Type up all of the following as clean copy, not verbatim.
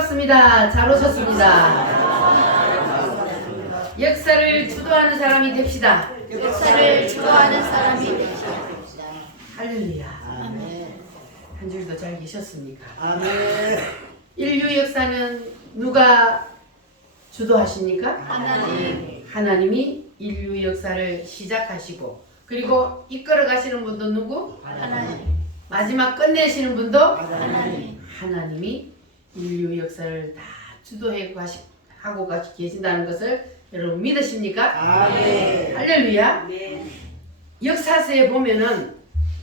반갑습니다. 잘 오셨습니다. 역사를 주도하는 사람이 됩시다. 역사를 주도하는 사람이 되시다. 할렐루야. 아멘. 한 줄도 잘 계셨습니까? 아멘. 인류 역사는 누가 주도하십니까? 하나님. 하나님이 인류 역사를 시작하시고, 그리고 이끌어 가시는 분도 누구? 하나님. 마지막 끝내시는 분도 하나님. 하나님이 인류 역사를 다 주도해 하고 계신다는 것을 여러분 믿으십니까? 아멘. 할렐루야. 네. 역사서에 보면은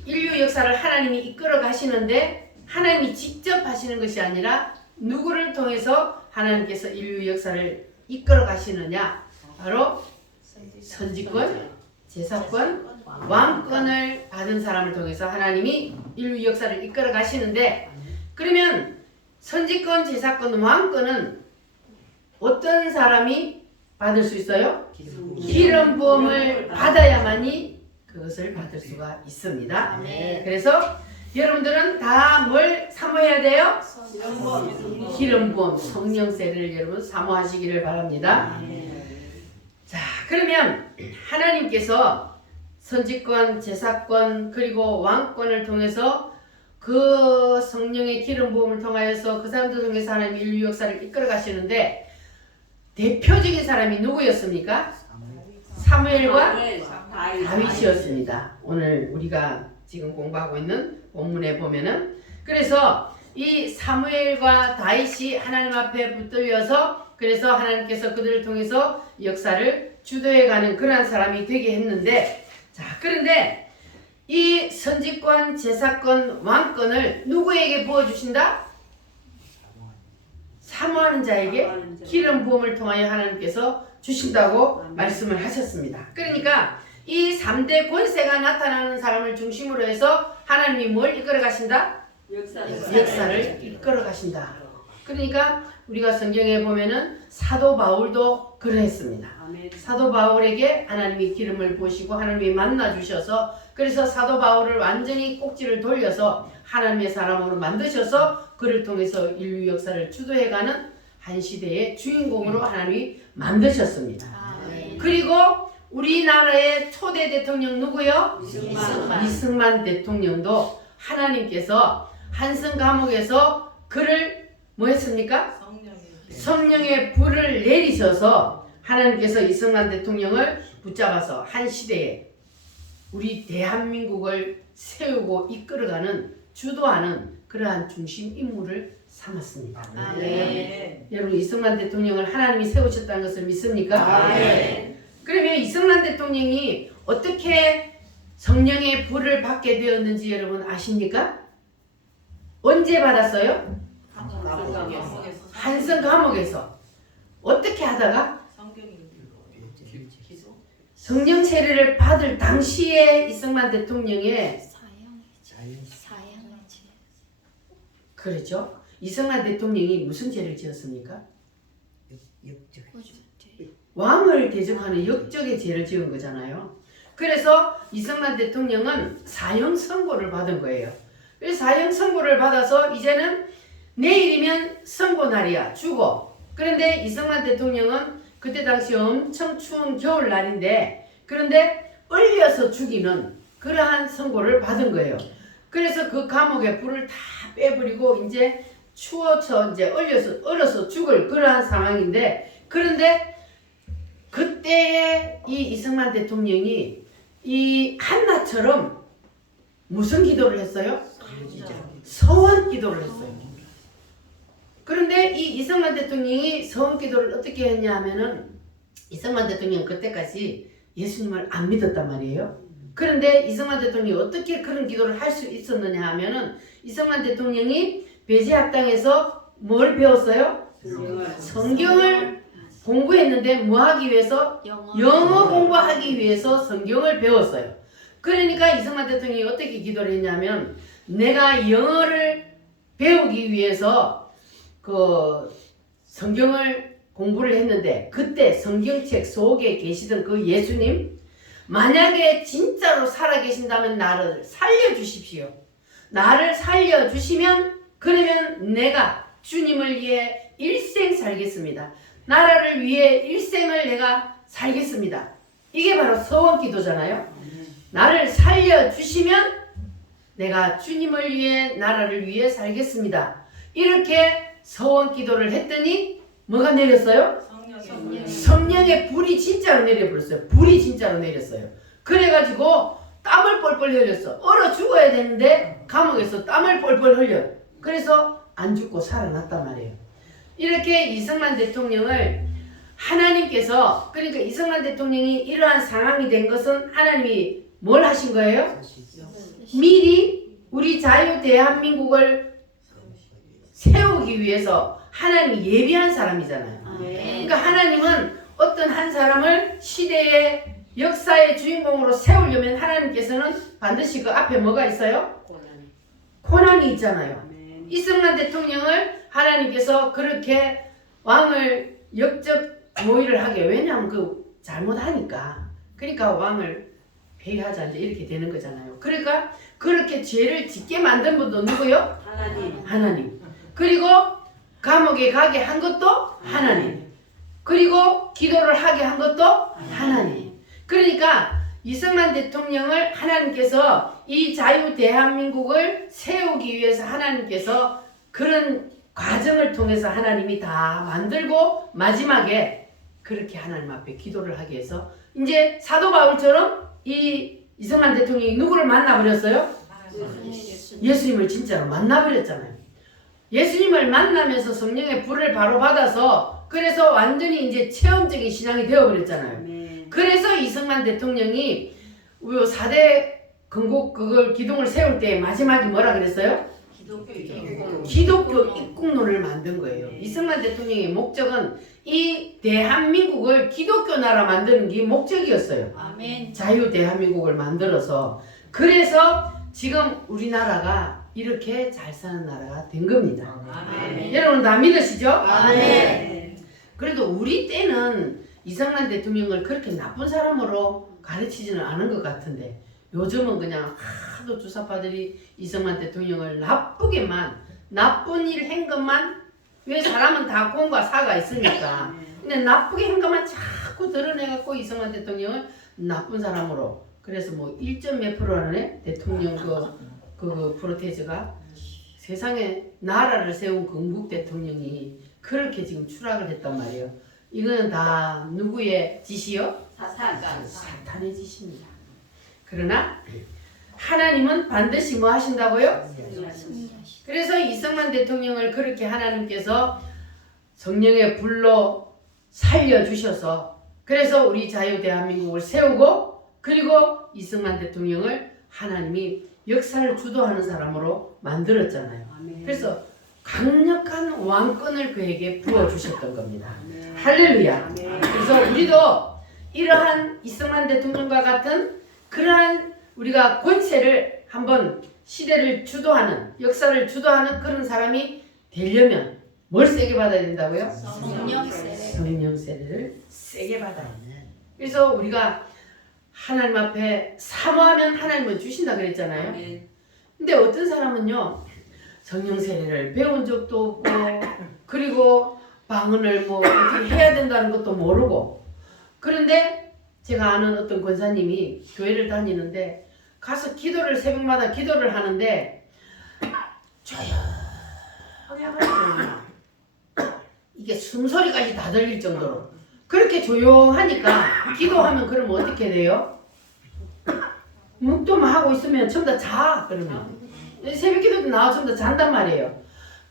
인류 역사를 하나님이 이끌어 가시는데, 하나님이 직접 하시는 것이 아니라 누구를 통해서 하나님께서 인류 역사를 이끌어 가시느냐? 바로 선지권, 제사권, 왕권을 받은 사람을 통해서 하나님이 인류 역사를 이끌어 가시는데, 그러면 선지권, 제사권, 왕권은 어떤 사람이 받을 수 있어요? 기름 부음을 받아야만이 그것을 받을 수가 있습니다. 아멘. 그래서 여러분들은 다 뭘 사모해야 돼요? 기름 부음, 성령 세례를 여러분 사모하시기를 바랍니다. 자, 그러면 하나님께서 선지권, 제사권, 그리고 왕권을 통해서 그 성령의 기름 부음을 통하여서 그 사람들 통해서 하나님이 인류 역사를 이끌어 가시는데, 대표적인 사람이 누구였습니까? 사무엘과 다윗이었습니다. 오늘 우리가 지금 공부하고 있는 본문에 보면은, 그래서 이 사무엘과 다윗이 하나님 앞에 붙들려서, 그래서 하나님께서 그들을 통해서 역사를 주도해가는 그러한 사람이 되게 했는데, 자, 그런데 이 선지권, 제사권, 왕권을 누구에게 부어주신다? 사모하는 자에게 기름 부음을 통하여 하나님께서 주신다고 말씀을 하셨습니다. 그러니까 이 3대 권세가 나타나는 사람을 중심으로 해서 하나님이 뭘 이끌어 가신다? 역사를 이끌어 가신다. 그러니까 우리가 성경에 보면은 사도 바울도 그러했습니다. 사도 바울에게 하나님이 기름을 부으시고 하나님이 만나 주셔서, 그래서 사도 바울을 완전히 꼭지를 돌려서 하나님의 사람으로 만드셔서 그를 통해서 인류 역사를 주도해가는 한 시대의 주인공으로 하나님이 만드셨습니다. 아멘. 그리고 우리나라의 초대 대통령 누구요? 이승만 대통령도 하나님께서 한성 감옥에서 그를 뭐 했습니까? 성령의 불을 내리셔서 하나님께서 이승만 대통령을 붙잡아서 한 시대에 우리 대한민국을 세우고 이끌어가는, 주도하는 그러한 중심 인물을 삼았습니다. 아멘. 여러분, 이승만 대통령을 하나님이 세우셨다는 것을 믿습니까? 아멘. 그러면 이승만 대통령이 어떻게 성령의 불을 받게 되었는지 여러분 아십니까? 언제 받았어요? 한성 감옥에서. 어떻게 하다가? 성령 세례를 받을 당시에 이승만 대통령의 그렇죠. 이승만 대통령이 무슨 죄를 지었습니까? 왕을 대적하는 역적의 죄를 지은 거잖아요. 그래서 이승만 대통령은 사형 선고를 받은 거예요. 그래서 사형 선고를 받아서 이제는 내일이면 선고 날이야, 죽어. 그런데 이승만 대통령은 그때 당시 엄청 추운 겨울날인데, 그런데 얼려서 죽이는 그러한 선고를 받은 거예요. 그래서 그 감옥에 불을 다 빼버리고 이제 추워서 이제 얼어서 죽을 그러한 상황인데, 그런데 그때의 이 이승만 대통령이 이 한나처럼 무슨 기도를 했어요? 서원 기도를 했어요. 그런데 이 이승만 대통령이 서원 기도를 어떻게 했냐 하면은, 이승만 대통령은 그때까지 예수님을 안 믿었단 말이에요. 그런데 이승만 대통령이 어떻게 그런 기도를 할 수 있었느냐 하면은, 이승만 대통령이 배제학당에서 뭘 배웠어요? 성경을 공부했는데 뭐 하기 위해서? 영어 공부하기 위해서 성경을 배웠어요. 그러니까 이승만 대통령이 어떻게 기도를 했냐면, 내가 영어를 배우기 위해서 그 성경을 공부를 했는데, 그때 성경책 속에 계시던 그 예수님, 만약에 진짜로 살아계신다면 나를 살려주십시오. 나를 살려주시면, 그러면 내가 주님을 위해 일생 살겠습니다. 나라를 위해 일생을 내가 살겠습니다. 이게 바로 서원기도잖아요. 나를 살려주시면 내가 주님을 위해 나라를 위해 살겠습니다. 이렇게 서원기도를 했더니 뭐가 내렸어요? 성령의 불이 진짜로 내려버렸어요. 불이 진짜로 내렸어요. 그래가지고 땀을 뻘뻘 흘렸어. 얼어 죽어야 되는데 감옥에서 땀을 뻘뻘 흘려. 그래서 안 죽고 살아났단 말이에요. 이렇게 이승만 대통령을 하나님께서, 그러니까 이승만 대통령이 이러한 상황이 된 것은 하나님이 뭘 하신 거예요? 미리 우리 자유 대한민국을 세우기 위해서 하나님이 예비한 사람이잖아요. 그러니까 하나님은 어떤 한 사람을 시대의 역사의 주인공으로 세우려면 하나님께서는 반드시 그 앞에 뭐가 있어요? 고난이 있잖아요. 이승만 대통령을 하나님께서 그렇게 왕을 역적 모의를 하게, 왜냐하면 그 잘못하니까, 그러니까 왕을 폐위하자 이제 이렇게 되는 거잖아요. 그러니까 그렇게 죄를 짓게 만든 분도 누구요? 하나님. 그리고 감옥에 가게 한 것도 하나님. 그리고 기도를 하게 한 것도 하나님. 그러니까 이승만 대통령을 하나님께서 이 자유 대한민국을 세우기 위해서 하나님께서 그런 과정을 통해서 하나님이 다 만들고 마지막에 그렇게 하나님 앞에 기도를 하기 위해서 이제 사도 바울처럼 이 이승만 대통령이 누구를 만나버렸어요? 예수님을 진짜로 만나버렸잖아요. 예수님을 만나면서 성령의 불을 바로 받아서 그래서 완전히 이제 체험적인 신앙이 되어버렸잖아요. 그래서 이승만 대통령이 4대 건국 그걸 기둥을 세울 때 마지막에 뭐라 그랬어요? 기독교 입국론을 만든 거예요. 이승만 대통령의 목적은 이 대한민국을 기독교 나라 만드는 게 목적이었어요. 자유 대한민국을 만들어서. 그래서 지금 우리나라가 이렇게 잘 사는 나라가 된 겁니다. 여러분 다 믿으시죠? 그래도 우리 때는 이승만 대통령을 그렇게 나쁜 사람으로 가르치지는 않은 것 같은데 요즘은 그냥 하도 주사파들이 이승만 대통령을 나쁘게만, 나쁜 일 한 것만, 왜 사람은 다 공과 사가 있으니까, 근데 나쁘게 한 것만 자꾸 드러내갖고 이승만 대통령을 나쁜 사람으로, 그래서 뭐 1몇 %라네 대통령 그 프로테이즈가 세상에 나라를 세운 건국 대통령이 그렇게 지금 추락을 했단 말이에요. 이거는 다 누구의 짓이요? 사탄의 짓입니다. 그러나 하나님은 반드시 뭐 하신다고요? 그래서 이승만 대통령을 그렇게 하나님께서 성령의 불로 살려주셔서 그래서 우리 자유 대한민국을 세우고 그리고 이승만 대통령을 하나님이 역사를 주도하는 사람으로 만들었잖아요. 그래서 강력한 왕권을 그에게 부어주셨던 겁니다. 할렐루야. 그래서 우리도 이러한 이승만 대통령과 같은 그러한 우리가 권세를 한번 시대를 주도하는, 역사를 주도하는 그런 사람이 되려면 뭘 세게 받아야 된다고요? 성령 세례를 세게 받아야 돼. 그래서 우리가 하나님 앞에 사모하면 하나님은 주신다 그랬잖아요. 근데 어떤 사람은요 성령 세례를 배운 적도 없고 그리고 방언을 뭐 어떻게 해야 된다는 것도 모르고, 그런데 제가 아는 어떤 권사님이 교회를 다니는데 가서 기도를 새벽마다 기도를 하는데 조용히 하거든요. 이게 숨소리까지 다 들릴 정도로 그렇게 조용하니까 기도하면 그러면 어떻게 돼요? 묵도만 하고 있으면 전부 다 자. 그러면 새벽 기도도 나와 전부 다 잔단 말이에요.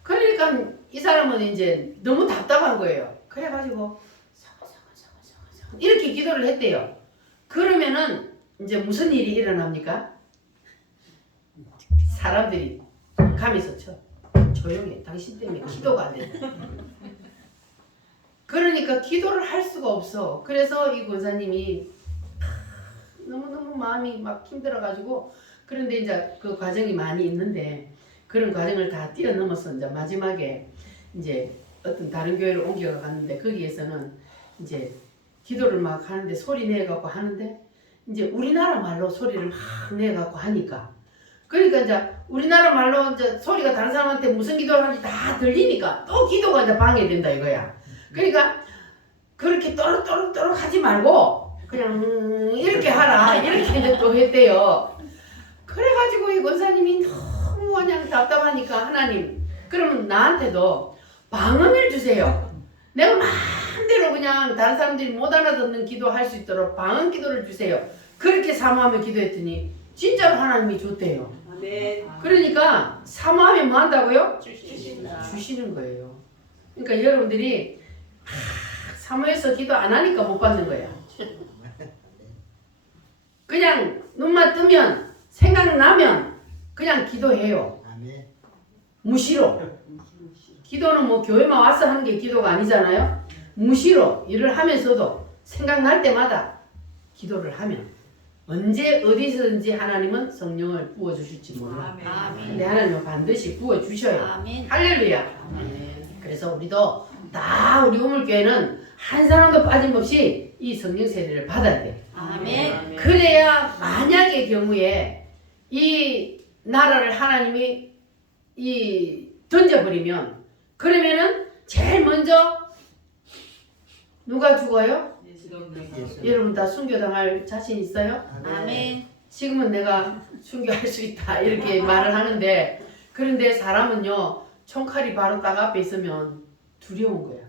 그러니까 이 사람은 이제 너무 답답한 거예요. 그래가지고 이렇게 기도를 했대요. 그러면은 이제 무슨 일이 일어납니까? 사람들이 가면서 쳐. 조용해. 당신 때문에 기도가 안 돼. 그러니까 기도를 할 수가 없어. 그래서 이 권사님이 너무너무 마음이 막 힘들어가지고, 그런데 이제 그 과정이 많이 있는데 그런 과정을 다 뛰어넘어서 이제 마지막에 이제 어떤 다른 교회를 옮겨가 갔는데 거기에서는 이제 기도를 막 하는데 소리 내갖고 하는데 이제 우리나라 말로 소리를 막 내갖고 하니까 그러니까 이제 우리나라 말로 이제 소리가 다른 사람한테 무슨 기도를 하는지 다 들리니까 또 기도가 이제 방해된다 이거야. 그러니까 그렇게 또록또록 하지 말고 그냥 이렇게 하라 이렇게 이제 또 했대요. 그래가지고 이 권사님이 너무 그냥 답답하니까 하나님 그러면 나한테도 방언을 주세요. 내가 마음대로 그냥 다른 사람들이 못 알아듣는 기도할 수 있도록 방언 기도를 주세요. 그렇게 사모하며 기도했더니 진짜로 하나님이 줬대요. 아멘. 그러니까 사모하면 뭐 한다고요? 주신다. 주시는 거예요. 그러니까 여러분들이 사모해서 기도 안 하니까 못 받는 거야. 그냥 눈만 뜨면 생각나면 그냥 기도해요. 무시로. 기도는 뭐 교회만 와서 하는 게 기도가 아니잖아요. 무시로 일을 하면서도 생각날 때마다 기도를 하면 언제 어디서든지 하나님은 성령을 부어주실지 몰라. 아멘. 근데 하나님은 반드시 부어주셔요. 아멘. 할렐루야. 그래서 우리도 다 우리 우물교회는 한 사람도 빠짐없이 이 성령 세례를 받아야 돼. 아멘. 그래야 만약의 경우에 이 나라를 하나님이 이 던져버리면 그러면은 제일 먼저 누가 죽어요? 여러분 다 순교당할 자신 있어요? 아멘. 지금은 내가 순교할 수 있다 이렇게 말을 하는데 그런데 사람은요 총칼이 바로 딱 앞에 있으면 두려운 거야.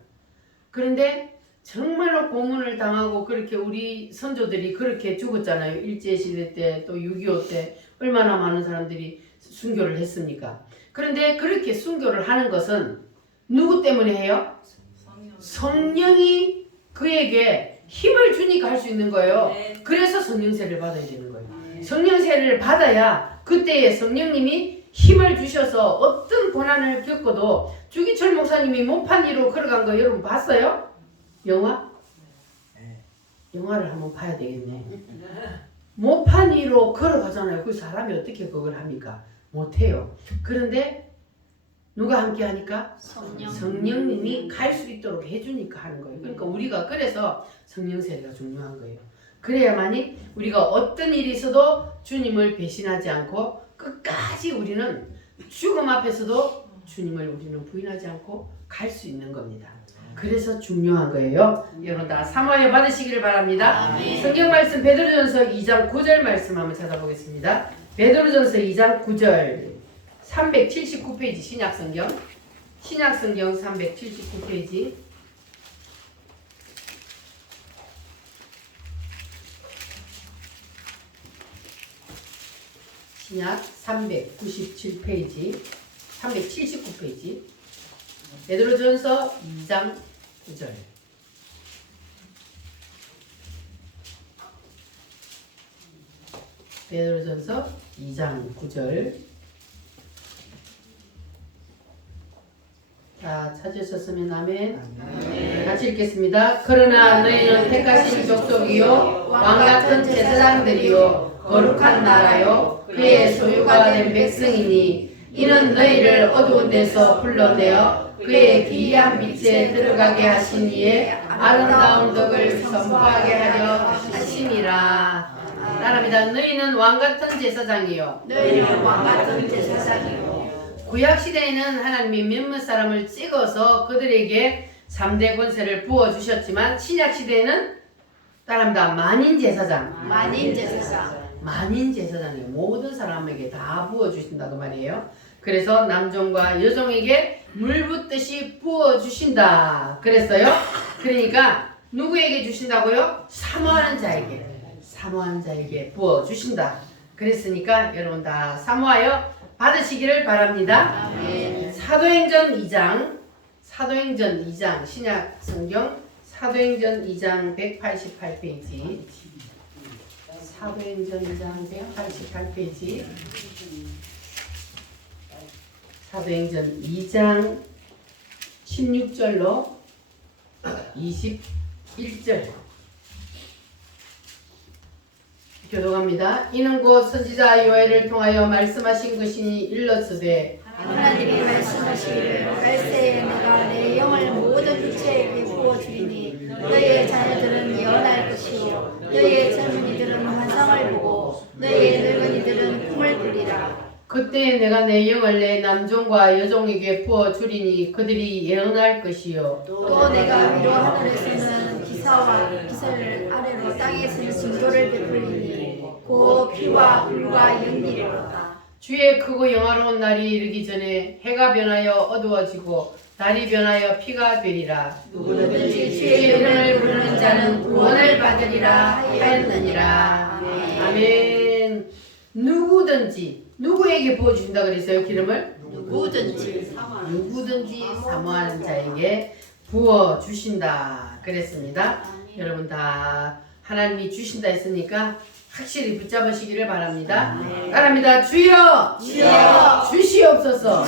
그런데 정말로 고문을 당하고 그렇게 우리 선조들이 그렇게 죽었잖아요. 일제시대 때 또 6.25 때 얼마나 많은 사람들이 순교를 했습니까? 그런데 그렇게 순교를 하는 것은 누구 때문에 해요? 성령이 그에게 힘을 주니까 할 수 있는 거예요. 그래서 성령세를 받아야 되는 거예요. 성령세를 받아야 그때에 성령님이 힘을 주셔서 어떤 고난을 겪어도 주기철 목사님이 못판 위로 걸어간 거 여러분 봤어요? 영화? 영화를 한번 봐야 되겠네. 못판 위로 걸어가잖아요. 그 사람이 어떻게 그걸 합니까? 못해요. 그런데 누가 함께 하니까? 성령님이 갈 수 있도록 해주니까 하는 거예요. 그러니까 우리가 그래서 성령세례가 중요한 거예요. 그래야만이 우리가 어떤 일이 있어도 주님을 배신하지 않고 끝까지 우리는 죽음 앞에서도 주님을 우리는 부인하지 않고 갈 수 있는 겁니다. 그래서 중요한 거예요. 여러분 다 사모하여 받으시기를 바랍니다. 아멘. 성경 말씀 베드로전서 2장 9절 말씀 한번 찾아보겠습니다. 베드로전서 2장 9절 379페이지 신약성경 379페이지 신약 397페이지 379페이지 베드로전서 2장 9절 베드로전서 2장 9절 자, 찾으셨으면 아멘. 같이 읽겠습니다. 그러나 너희는 택하신 족속이요 왕같은 제사장들이요 거룩한 나라요 그의 소유가 된 백성이니 이는 너희를 어두운 데서 불러내어 그의 기이한 빛에 들어가게 하신 이의 아름다운 덕을 선포하게 하려 하심이라. 따라합니다. 너희는 왕같은 제사장이요. 너희는 왕같은 제사장이요. 구약시대에는 하나님이 몇몇 사람을 찍어서 그들에게 3대 권세를 부어주셨지만 신약시대에는 따라합니다. 만인 제사장. 만인 제사장. 만인 제사장이 모든 사람에게 다 부어주신다 그 말이에요. 그래서 남종과 여종에게 물 붓듯이 부어주신다 그랬어요. 그러니까 누구에게 주신다고요? 사모하는 자에게 부어주신다 그랬으니까 여러분 다 사모하여 받으시기를 바랍니다. 아멘. 사도행전 2장 신약 성경 사도행전 2장 188페이지 사도행전 2장 188페이지 사도행전 2장 16절로 21절 교독합니다. 이는 곧 선지자 요엘을 통하여 말씀하신 것이니 일렀으되 하나님이 말씀하시기를 갈새에 내가 내 영을 모든 주체에게 부어주리니 너희의 자녀들은 예언할 것이요 너희의 젊은이들은 환상을 보고 너희의 늙은이들은 꿈을 꾸리라. 그때 내가 내 영을 내 남종과 여종에게 부어 주리니 그들이 예언할 것이요 또 내가 위로 하늘에서는 기사와 기사를 아래로 땅에서는 징조를 베풀리니 곧 피와 불과 연기로다. 주의 크고 영화로운 날이 이르기 전에 해가 변하여 어두워지고 달이 변하여 피가 되리라. 누구든지 주의 이름을 부르는 자는 구원을 받으리라 하였느니라. 아멘. 누구든지 누구에게 부어주신다 그랬어요? 기름을? 누구든지 사모하는 자에게 부어주신다 그랬습니다. 여러분 다 하나님이 주신다 했으니까 확실히 붙잡으시기를 바랍니다. 바랍니다. 주여 주시옵소서.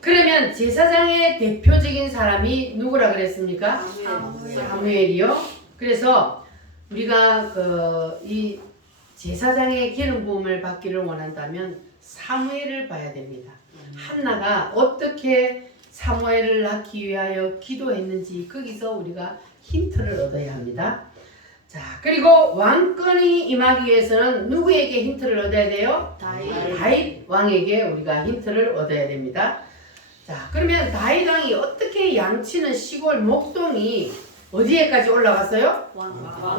그러면 제사장의 대표적인 사람이 누구라 그랬습니까? 사무엘이요. 그래서 우리가 이 제사장의 기름 부음을 받기를 원한다면 사무엘을 봐야 됩니다. 한나가 어떻게 사무엘을 낳기 위하여 기도했는지 거기서 우리가 힌트를 얻어야 합니다. 자, 그리고 왕권이 임하기 위해서는 누구에게 힌트를 얻어야 돼요? 다윗 왕에게 우리가 힌트를 얻어야 됩니다. 자, 그러면 다윗 왕이 어떻게 양치는 시골 목동이 어디에까지 올라갔어요?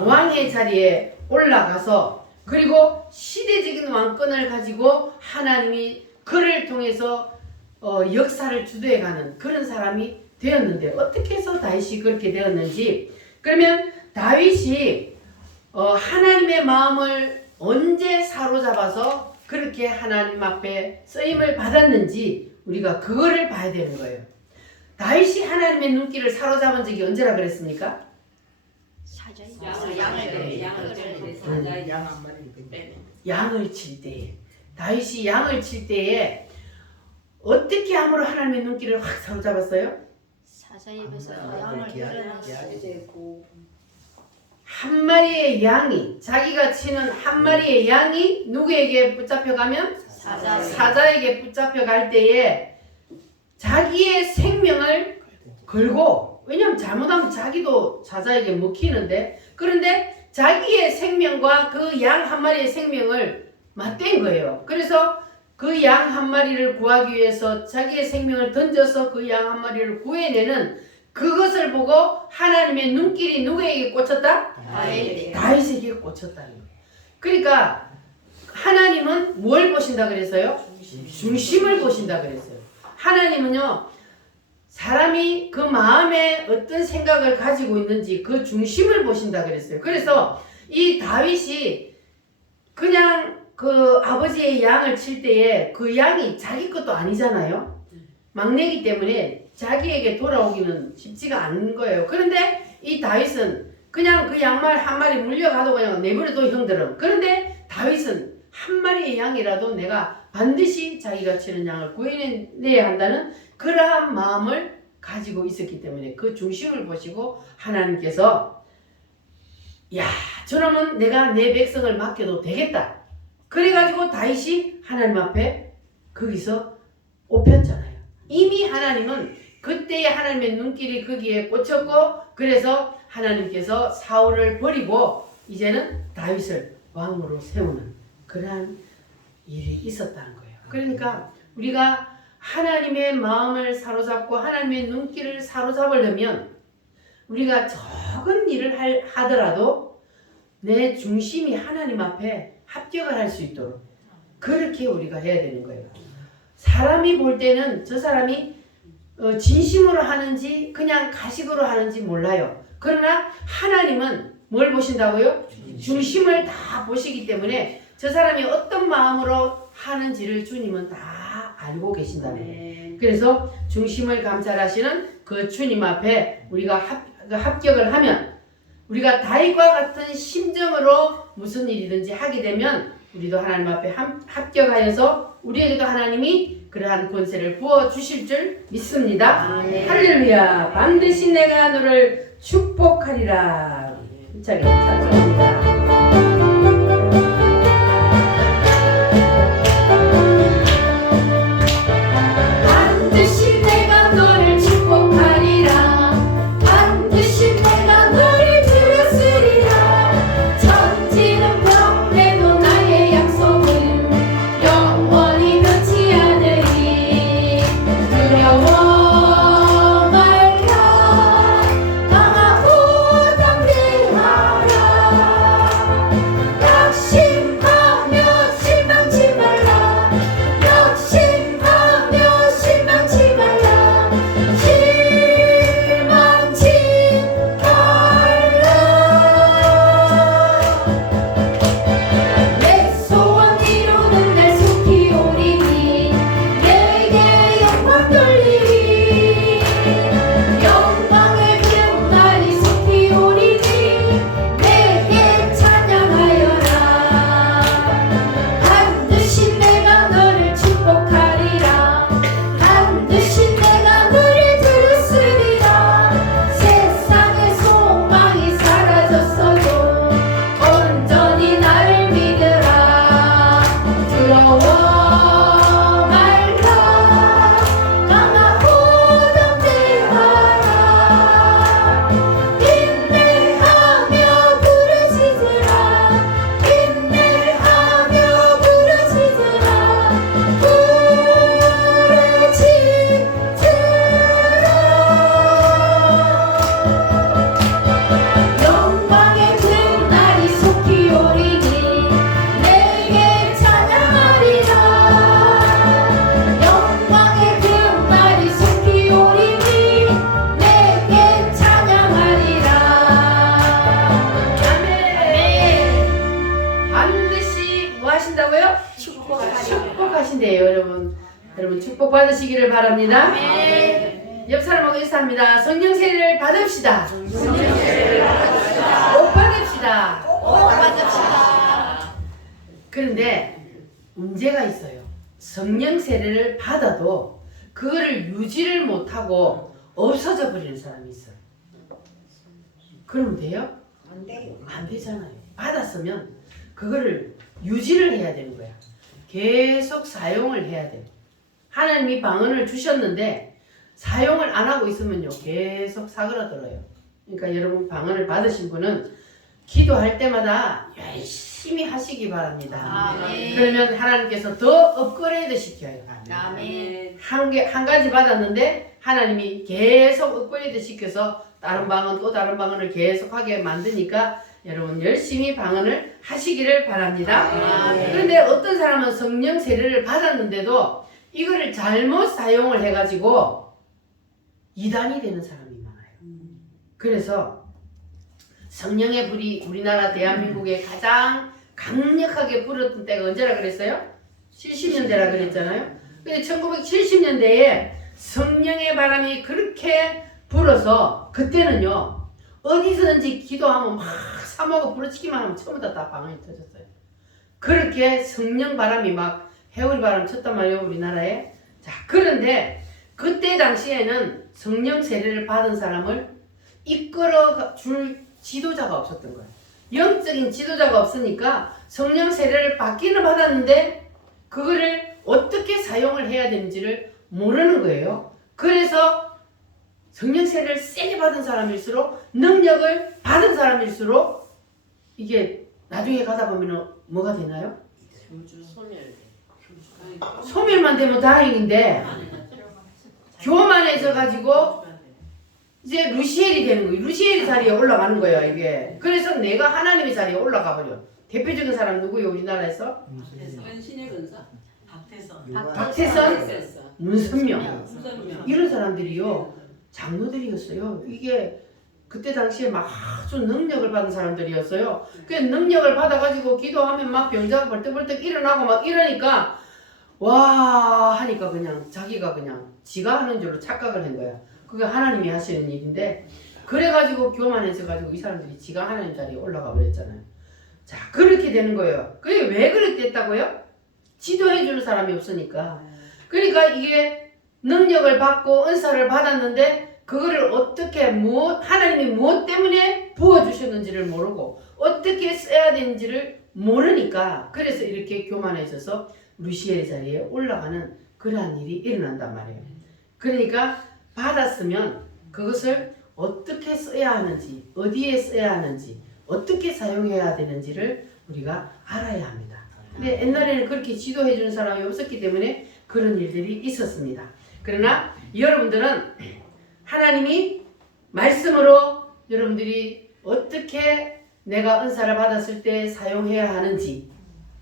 왕의 자리에 올라가서 그리고 시대적인 왕권을 가지고 하나님이 그를 통해서 역사를 주도해가는 그런 사람이 되었는데 어떻게 해서 다윗이 그렇게 되었는지 그러면 다윗이 하나님의 마음을 언제 사로잡아서 그렇게 하나님 앞에 쓰임을 받았는지 우리가 그거를 봐야 되는 거예요. 다윗이 하나님의 눈길을 사로잡은 적이 언제라 그랬습니까? 양을 칠 때에 다윗이 양을 칠 때에 어떻게 함으로 하나님의 눈길을 확 사로잡았어요? 사자입에서 양을 끌어내시고 한 마리의 양이 자기가 치는 한 마리의 양이 누구에게 붙잡혀가면 사자에게 붙잡혀갈 때에 자기의 생명을 걸고 왜냐면 잘못하면 자기도 사자에게 먹히는데 그런데 자기의 생명과 그 양 한 마리의 생명을 맞댄 거예요. 그래서 그 양 한 마리를 구하기 위해서 자기의 생명을 던져서 그 양 한 마리를 구해내는 그것을 보고 하나님의 눈길이 누구에게 꽂혔다? 다윗에게 꽂혔다는 거예요. 그러니까 하나님은 뭘 보신다 그랬어요? 중심을 보신다 그랬어요. 하나님은요 사람이 그 마음에 어떤 생각을 가지고 있는지 그 중심을 보신다 그랬어요. 그래서 이 다윗이 그냥 그 아버지의 양을 칠 때에 그 양이 자기 것도 아니잖아요. 막내기 때문에 자기에게 돌아오기는 쉽지가 않은 거예요. 그런데 이 다윗은 그냥 그 양말 한 마리 물려가도 그냥 내버려둬 형들은. 그런데 다윗은 한 마리의 양이라도 내가 반드시 자기가 치는 양을 구해내야 한다는 그러한 마음을 가지고 있었기 때문에 그 중심을 보시고 하나님께서 야 저러면 내가 내 백성을 맡겨도 되겠다. 그래가지고 다윗이 하나님 앞에 거기서 엎였잖아요. 이미 하나님은 그때의 하나님의 눈길이 거기에 꽂혔고 그래서 하나님께서 사울을 버리고 이제는 다윗을 왕으로 세우는 그러한 일이 있었다는 거예요. 그러니까 우리가 하나님의 마음을 사로잡고 하나님의 눈길을 사로잡으려면 우리가 적은 일을 하더라도 내 중심이 하나님 앞에 합격을 할 수 있도록 그렇게 우리가 해야 되는 거예요. 사람이 볼 때는 저 사람이 진심으로 하는지 그냥 가식으로 하는지 몰라요. 그러나 하나님은 뭘 보신다고요? 중심을 다 보시기 때문에 저 사람이 어떤 마음으로 하는지를 주님은 다 알고 계신다는 거예요. 그래서 중심을 감찰하시는 그 주님 앞에 우리가 합격을 하면 우리가 다윗과 같은 심정으로 무슨 일이든지 하게 되면 우리도 하나님 앞에 합격하여서 우리에게도 하나님이 그러한 권세를 부어주실 줄 믿습니다. 할렐루야. 반드시 내가 너를 축복하리라. 힘차게 찬송합니다. 반드시 내가 너를 축복하리라. 반드시 내가 너를 들으리라. 천지는 병돼도 나의 약속은 여러분 축복 받으시기를 바랍니다. 아멘. 옆 사람하고 인사합니다. 성령 세례를 받읍시다. 꼭 받읍시다. 꼭 받읍시다. 그런데 문제가 있어요. 성령 세례를 받아도 그거를 유지를 못하고 없어져 버리는 사람이 있어요. 그러면 돼요? 안 돼요. 안 되잖아요. 받았으면 그거를 유지를 해야 되는 거야. 계속 사용을 해야 돼. 하나님이 방언을 주셨는데 사용을 안 하고 있으면요 계속 사그라들어요. 그러니까 여러분 방언을 받으신 분은 기도할 때마다 열심히 하시기 바랍니다. 아멘. 그러면 하나님께서 더 업그레이드 시켜요. 아멘. 한 가지 받았는데 하나님이 계속 업그레이드 시켜서 다른 방언 또 다른 방언을 계속하게 만드니까 여러분 열심히 방언을 하시기를 바랍니다. 아멘. 그런데 어떤 사람은 성령 세례를 받았는데도 이거를 잘못 사용을 해가지고 이단이 되는 사람이 많아요. 그래서 성령의 불이 우리나라 대한민국에 가장 강력하게 불었던 때가 언제라 그랬어요? 70년대라 그랬잖아요. 근데 1970년대에 성령의 바람이 그렇게 불어서 그때는요 어디서든지 기도하면 막 사모하고 부르치기만 하면 처음부터 다 방언이 터졌어요. 그렇게 성령 바람이 막 해오리 바람 쳤단 말이에요 우리나라에. 자 그런데 그때 당시에는 성령 세례를 받은 사람을 이끌어 줄 지도자가 없었던 거예요. 영적인 지도자가 없으니까 성령 세례를 받기는 받았는데 그거를 어떻게 사용을 해야 되는지를 모르는 거예요. 그래서 성령 세례를 세게 받은 사람일수록 능력을 받은 사람일수록 이게 나중에 가다 보면 뭐가 되나요? 소멸만 되면 다행인데 교만해져 가지고 이제 루시엘이 되는 거예요. 루시엘이 자리에 올라가는 거예요 이게. 그래서 내가 하나님의 자리에 올라가 버려. 대표적인 사람 누구예요 우리나라에서? 신의 근사? 박태선, 문선명 무슨 이런 사람들이요 장로들이었어요. 이게 그때 당시에 막 아주 능력을 받은 사람들이었어요. 그 능력을 받아가지고 기도하면 막 병자가 벌떡벌떡 일어나고 막 이러니까 와 하니까 그냥 자기가 그냥 지가 하는 줄로 착각을 한 거야. 그게 하나님이 하시는 일인데 그래가지고 교만해져가지고 이 사람들이 지가 하나님 자리에 올라가 버렸잖아요. 자 그렇게 되는 거예요. 그게 왜 그렇게 됐다고요? 지도해주는 사람이 없으니까. 그러니까 이게 능력을 받고 은사를 받았는데 그거를 어떻게 하나님이 무엇 때문에 부어주셨는지를 모르고 어떻게 써야 되는지를 모르니까 그래서 이렇게 교만해져서 루시엘 자리에 올라가는 그러한 일이 일어난단 말이에요. 그러니까 받았으면 그것을 어떻게 써야 하는지 어디에 써야 하는지 어떻게 사용해야 되는지를 우리가 알아야 합니다. 근데 옛날에는 그렇게 지도해주는 사람이 없었기 때문에 그런 일들이 있었습니다. 그러나 여러분들은 하나님이 말씀으로 여러분들이 어떻게 내가 은사를 받았을 때 사용해야 하는지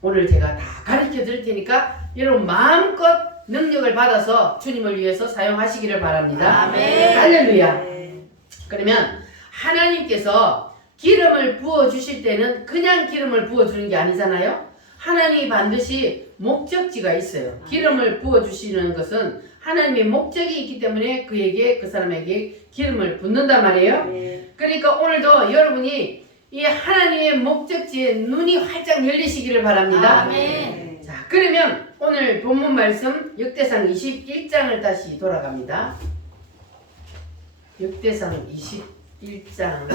오늘 제가 다 가르쳐 드릴 테니까 여러분 마음껏 능력을 받아서 주님을 위해서 사용하시기를 바랍니다. 아멘. 할렐루야. 그러면 하나님께서 기름을 부어 주실 때는 그냥 기름을 부어 주는 게 아니잖아요. 하나님이 반드시 목적지가 있어요. 기름을 부어 주시는 것은 하나님의 목적이 있기 때문에 그 사람에게 기름을 붓는단 말이에요. 그러니까 오늘도 여러분이 이 하나님의 목적지에 눈이 활짝 열리시기를 바랍니다. 아멘. 자, 그러면 오늘 본문 말씀 역대상 21장을 다시 돌아갑니다. 역대상 21장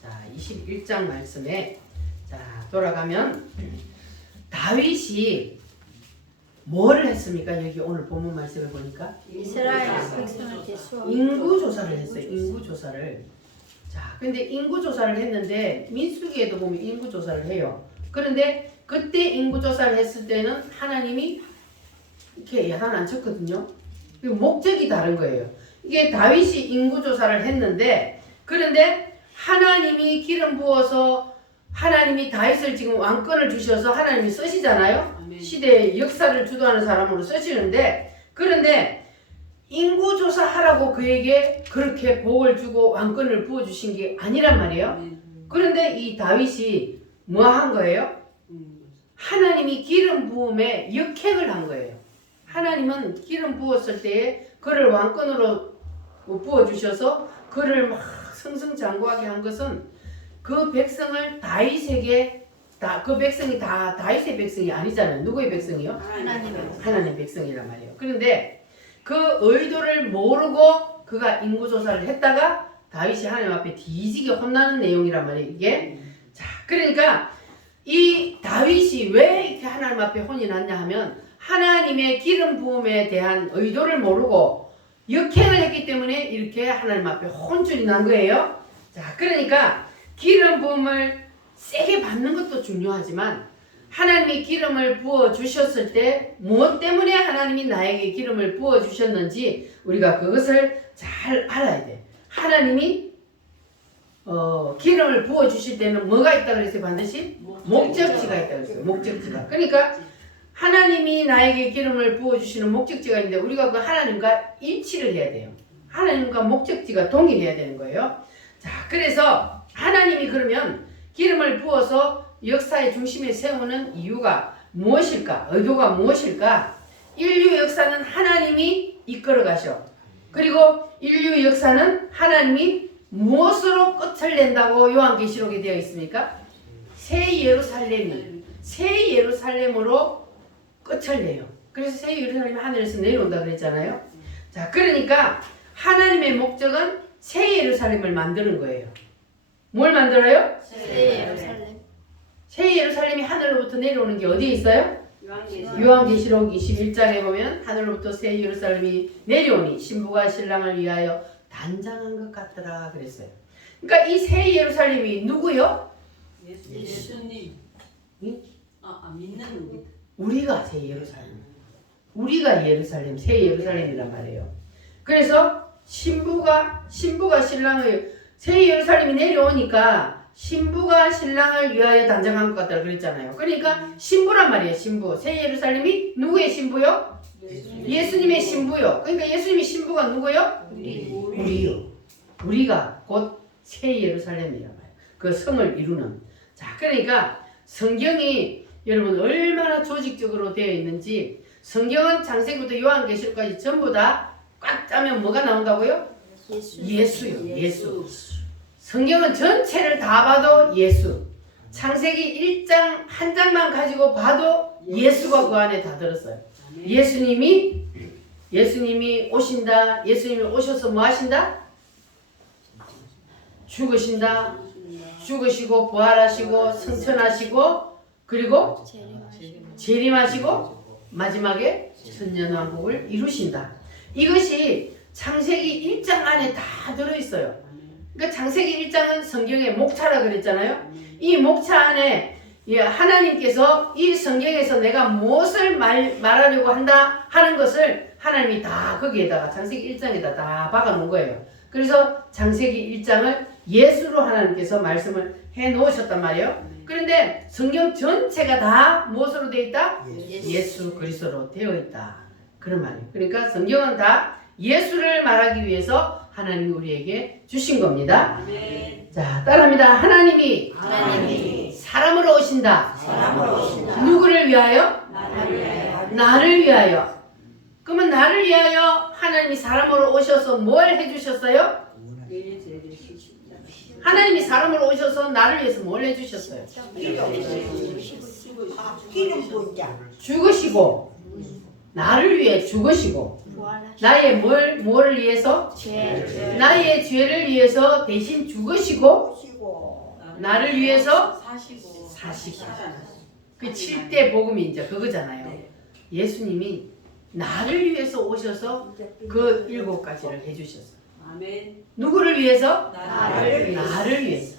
자, 21장 말씀에 자, 돌아가면 다윗이 뭐를 했습니까? 여기 오늘 본문 말씀을 보니까 이스라엘 백성을 대수하고 인구 조사를 했어요. 인구 조사를. 자, 근데 인구 조사를 했는데 민수기에도 보면 인구 조사를 해요. 그런데 그때 인구 조사를 했을 때는 하나님이 이렇게 야단 안 쳤거든요. 목적이 다른 거예요. 이게 다윗이 인구 조사를 했는데 그런데 하나님이 기름 부어서 하나님이 다윗을 지금 왕권을 주셔서 하나님이 쓰시잖아요. 시대의 역사를 주도하는 사람으로 쓰시는데 그런데 인구조사 하라고 그에게 그렇게 복을 주고 왕권을 부어주신 게 아니란 말이에요. 그런데 이 다윗이 뭐 한 거예요? 하나님이 기름 부음에 역행을 한 거예요. 하나님은 기름 부었을 때에 그를 왕권으로 부어주셔서 그를 막 승승장구하게 한 것은 그 백성을 다윗에게 그 백성이 다 다윗의 백성이 아니잖아요. 누구의 백성이요? 하나님의 백성이란 말이에요. 그런데 그 의도를 모르고 그가 인구조사를 했다가 다윗이 하나님 앞에 뒤지게 혼나는 내용이란 말이에요. 이게 자, 그러니까 이 다윗이 왜 이렇게 하나님 앞에 혼이 났냐 하면 하나님의 기름 부음에 대한 의도를 모르고 역행을 했기 때문에 이렇게 하나님 앞에 혼쭐이 난 거예요. 자, 그러니까 기름 부음을 세게 받는 것도 중요하지만 하나님이 기름을 부어 주셨을 때 무엇 때문에 하나님이 나에게 기름을 부어 주셨는지 우리가 그것을 잘 알아야 돼. 하나님이 기름을 부어 주실 때는 뭐가 있다 그랬어요? 반드시 목적지가 있다 그랬어요. 목적지가. 그러니까 하나님이 나에게 기름을 부어 주시는 목적지가 있는데 우리가 그 하나님과 일치를 해야 돼요. 하나님과 목적지가 동일해야 되는 거예요. 자, 그래서 하나님이 그러면 기름을 부어서 역사의 중심에 세우는 이유가 무엇일까? 의도가 무엇일까? 인류 역사는 하나님이 이끌어 가셔. 그리고 인류 역사는 하나님이 무엇으로 끝을 낸다고 요한계시록에 되어 있습니까? 새 예루살렘으로 끝을 내요. 그래서 새 예루살렘이 하늘에서 내려온다 그랬잖아요. 자, 그러니까 하나님의 목적은 새 예루살렘을 만드는 거예요. 뭘 만들어요? 새 예루살렘. 새 예루살렘이 하늘로부터 내려오는 게 어디에 있어요? 요한계시록 21장에 보면 하늘로부터 새 예루살렘이 내려오니 신부가 신랑을 위하여 단장한 것 같더라 그랬어요. 그러니까 이 새 예루살렘이 누구요? 예수님. 믿는 우리. 우리가 새 예루살렘. 우리가 예루살렘, 새 예루살렘이란 말이에요. 그래서 신부가 신랑을 새 예루살렘이 내려오니까 신부가 신랑을 위하여 단장한 것 같다 그랬잖아요. 그러니까 신부란 말이에요. 신부. 새 예루살렘이 누구의 신부요? 예수님의 신부요. 그러니까 예수님의 신부가 누구요? 우리요. 우리가 곧 새 예루살렘이란 말이에요. 그 성을 이루는. 자, 그러니까 성경이 여러분 얼마나 조직적으로 되어 있는지 성경은 창세기부터 요한계시록까지 전부 다 꽉 짜면 뭐가 나온다고요? 예수요. 예수. 성경은 전체를 다 봐도 예수. 창세기 1장 한 장만 가지고 봐도 예수가 그 안에 다 들었어요. 예수님이 오신다. 예수님이 오셔서 뭐 하신다? 죽으신다. 죽으시고 부활하시고 승천하시고 그리고 재림하시고 마지막에 천년왕국을 이루신다. 이것이 창세기 1장 안에 다 들어있어요. 그러니까 창세기 1장은 성경의 목차라 그랬잖아요. 이 목차 안에 하나님께서 이 성경에서 내가 무엇을 말하려고 한다 하는 것을 하나님이 다 거기에다가 창세기 1장에다 다 박아놓은 거예요. 그래서 창세기 1장을 예수로 하나님께서 말씀을 해놓으셨단 말이에요. 그런데 성경 전체가 다 무엇으로 되어 있다? 예수 그리스도로 되어 있다. 그런 말이에요. 그러니까 성경은 다 예수를 말하기 위해서 하나님이 우리에게 주신 겁니다. 자, 따라합니다. 하나님이 사람으로 오신다. 누구를 위하여? 나를 위하여. 그러면 나를 위하여 하나님이 사람으로 오셔서 뭘 해주셨어요? 하나님이 사람으로 오셔서 나를 위해서 뭘 해주셨어요? 죽으시고 나를 위해 죽으시고 나의 뭐를 위해서? 나의 죄를 위해서 대신 죽으시고 나를 위해서 사시고 그 7대 복음이 이제 그거잖아요. 예수님이 나를 위해서 오셔서 그 7가지를 해주셨어요. 누구를 위해서? 나를 위해서.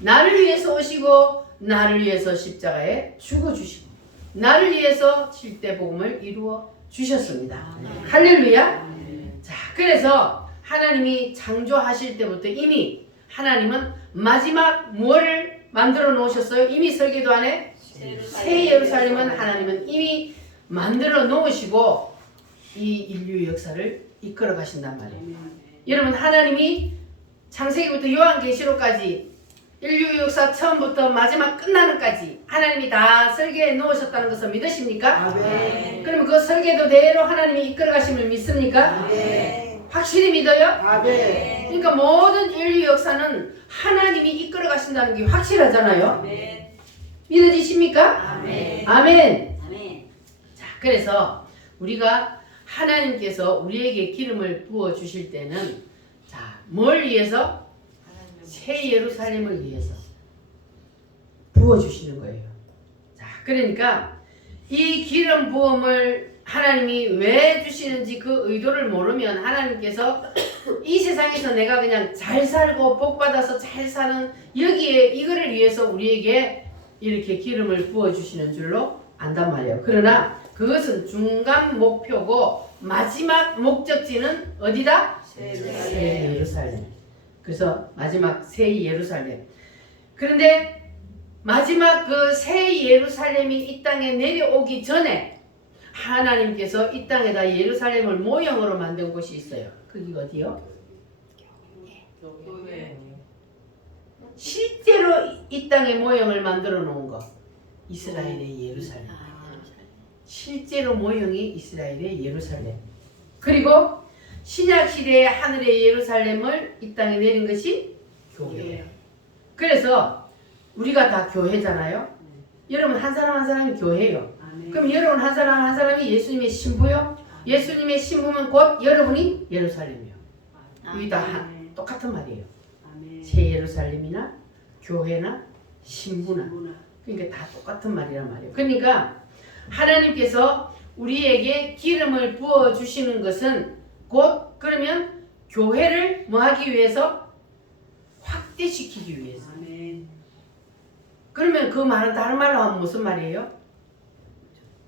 나를 위해서 오시고 나를 위해서 십자가에 죽어주시고 나를 위해서 7대 복음을 이루어 주셨습니다. 할렐루야. 자, 그래서 하나님이 창조하실 때부터 이미 하나님은 마지막 뭐를 만들어 놓으셨어요? 이미 설계도 안에 새 예루살렘은 하나님은 이미 만들어 놓으시고 이 인류 역사를 이끌어 가신단 말이에요. 여러분 하나님이 창세기부터 요한계시록까지 인류 역사 처음부터 마지막 끝나는까지 하나님이 다 설계해 놓으셨다는 것을 믿으십니까? 아멘. 그러면 그 설계도대로 하나님이 이끌어 가심을 믿습니까? 아멘. 확실히 믿어요? 아멘. 그러니까 모든 인류 역사는 하나님이 이끌어 가신다는 게 확실하잖아요. 아멘. 믿어지십니까? 아멘. 아멘. 아멘. 자, 그래서 우리가 하나님께서 우리에게 기름을 부어 주실 때는 자, 뭘 위해서? 새 예루살렘을 위해서 부어 주시는 거예요. 자, 그러니까 이 기름 부음을 하나님이 왜 주시는지 그 의도를 모르면 하나님께서 이 세상에서 내가 그냥 잘 살고 복 받아서 잘 사는 여기에 이거를 위해서 우리에게 이렇게 기름을 부어 주시는 줄로 안단 말이에요. 그러나 그것은 중간 목표고 마지막 목적지는 어디다? 새 예루살렘. 그래서 마지막 새 예루살렘. 그런데 마지막 그 새 예루살렘이 이 땅에 내려오기 전에 하나님께서 이 땅에다 예루살렘을 모형으로 만든 곳이 있어요. 그게 어디요? 교회. 실제로 이 땅의 모형을 만들어 놓은 거. 이스라엘의 예루살렘. 실제로 모형이 이스라엘의 예루살렘. 그리고 신약 시대의 하늘의 예루살렘을 이 땅에 내린 것이 교회예요. 그래서 우리가 다 교회잖아요. 여러분 한 사람 한 사람이 교회예요. 아멘. 그럼 여러분 한 사람 한 사람이 예수님의 신부요. 예수님의 신부면 곧 여러분이 예루살렘이요. 여기 다 똑같은 말이에요. 아멘. 새 예루살렘이나 교회나 신부나 신부나. 그러니까 다 똑같은 말이란 말이에요. 그러니까 하나님께서 우리에게 기름을 부어 주시는 것은 곧 그러면 교회를 뭐 하기 위해서? 확대시키기 위해서. 아멘. 그러면 그 말은 다른 말로 하면 무슨 말이에요?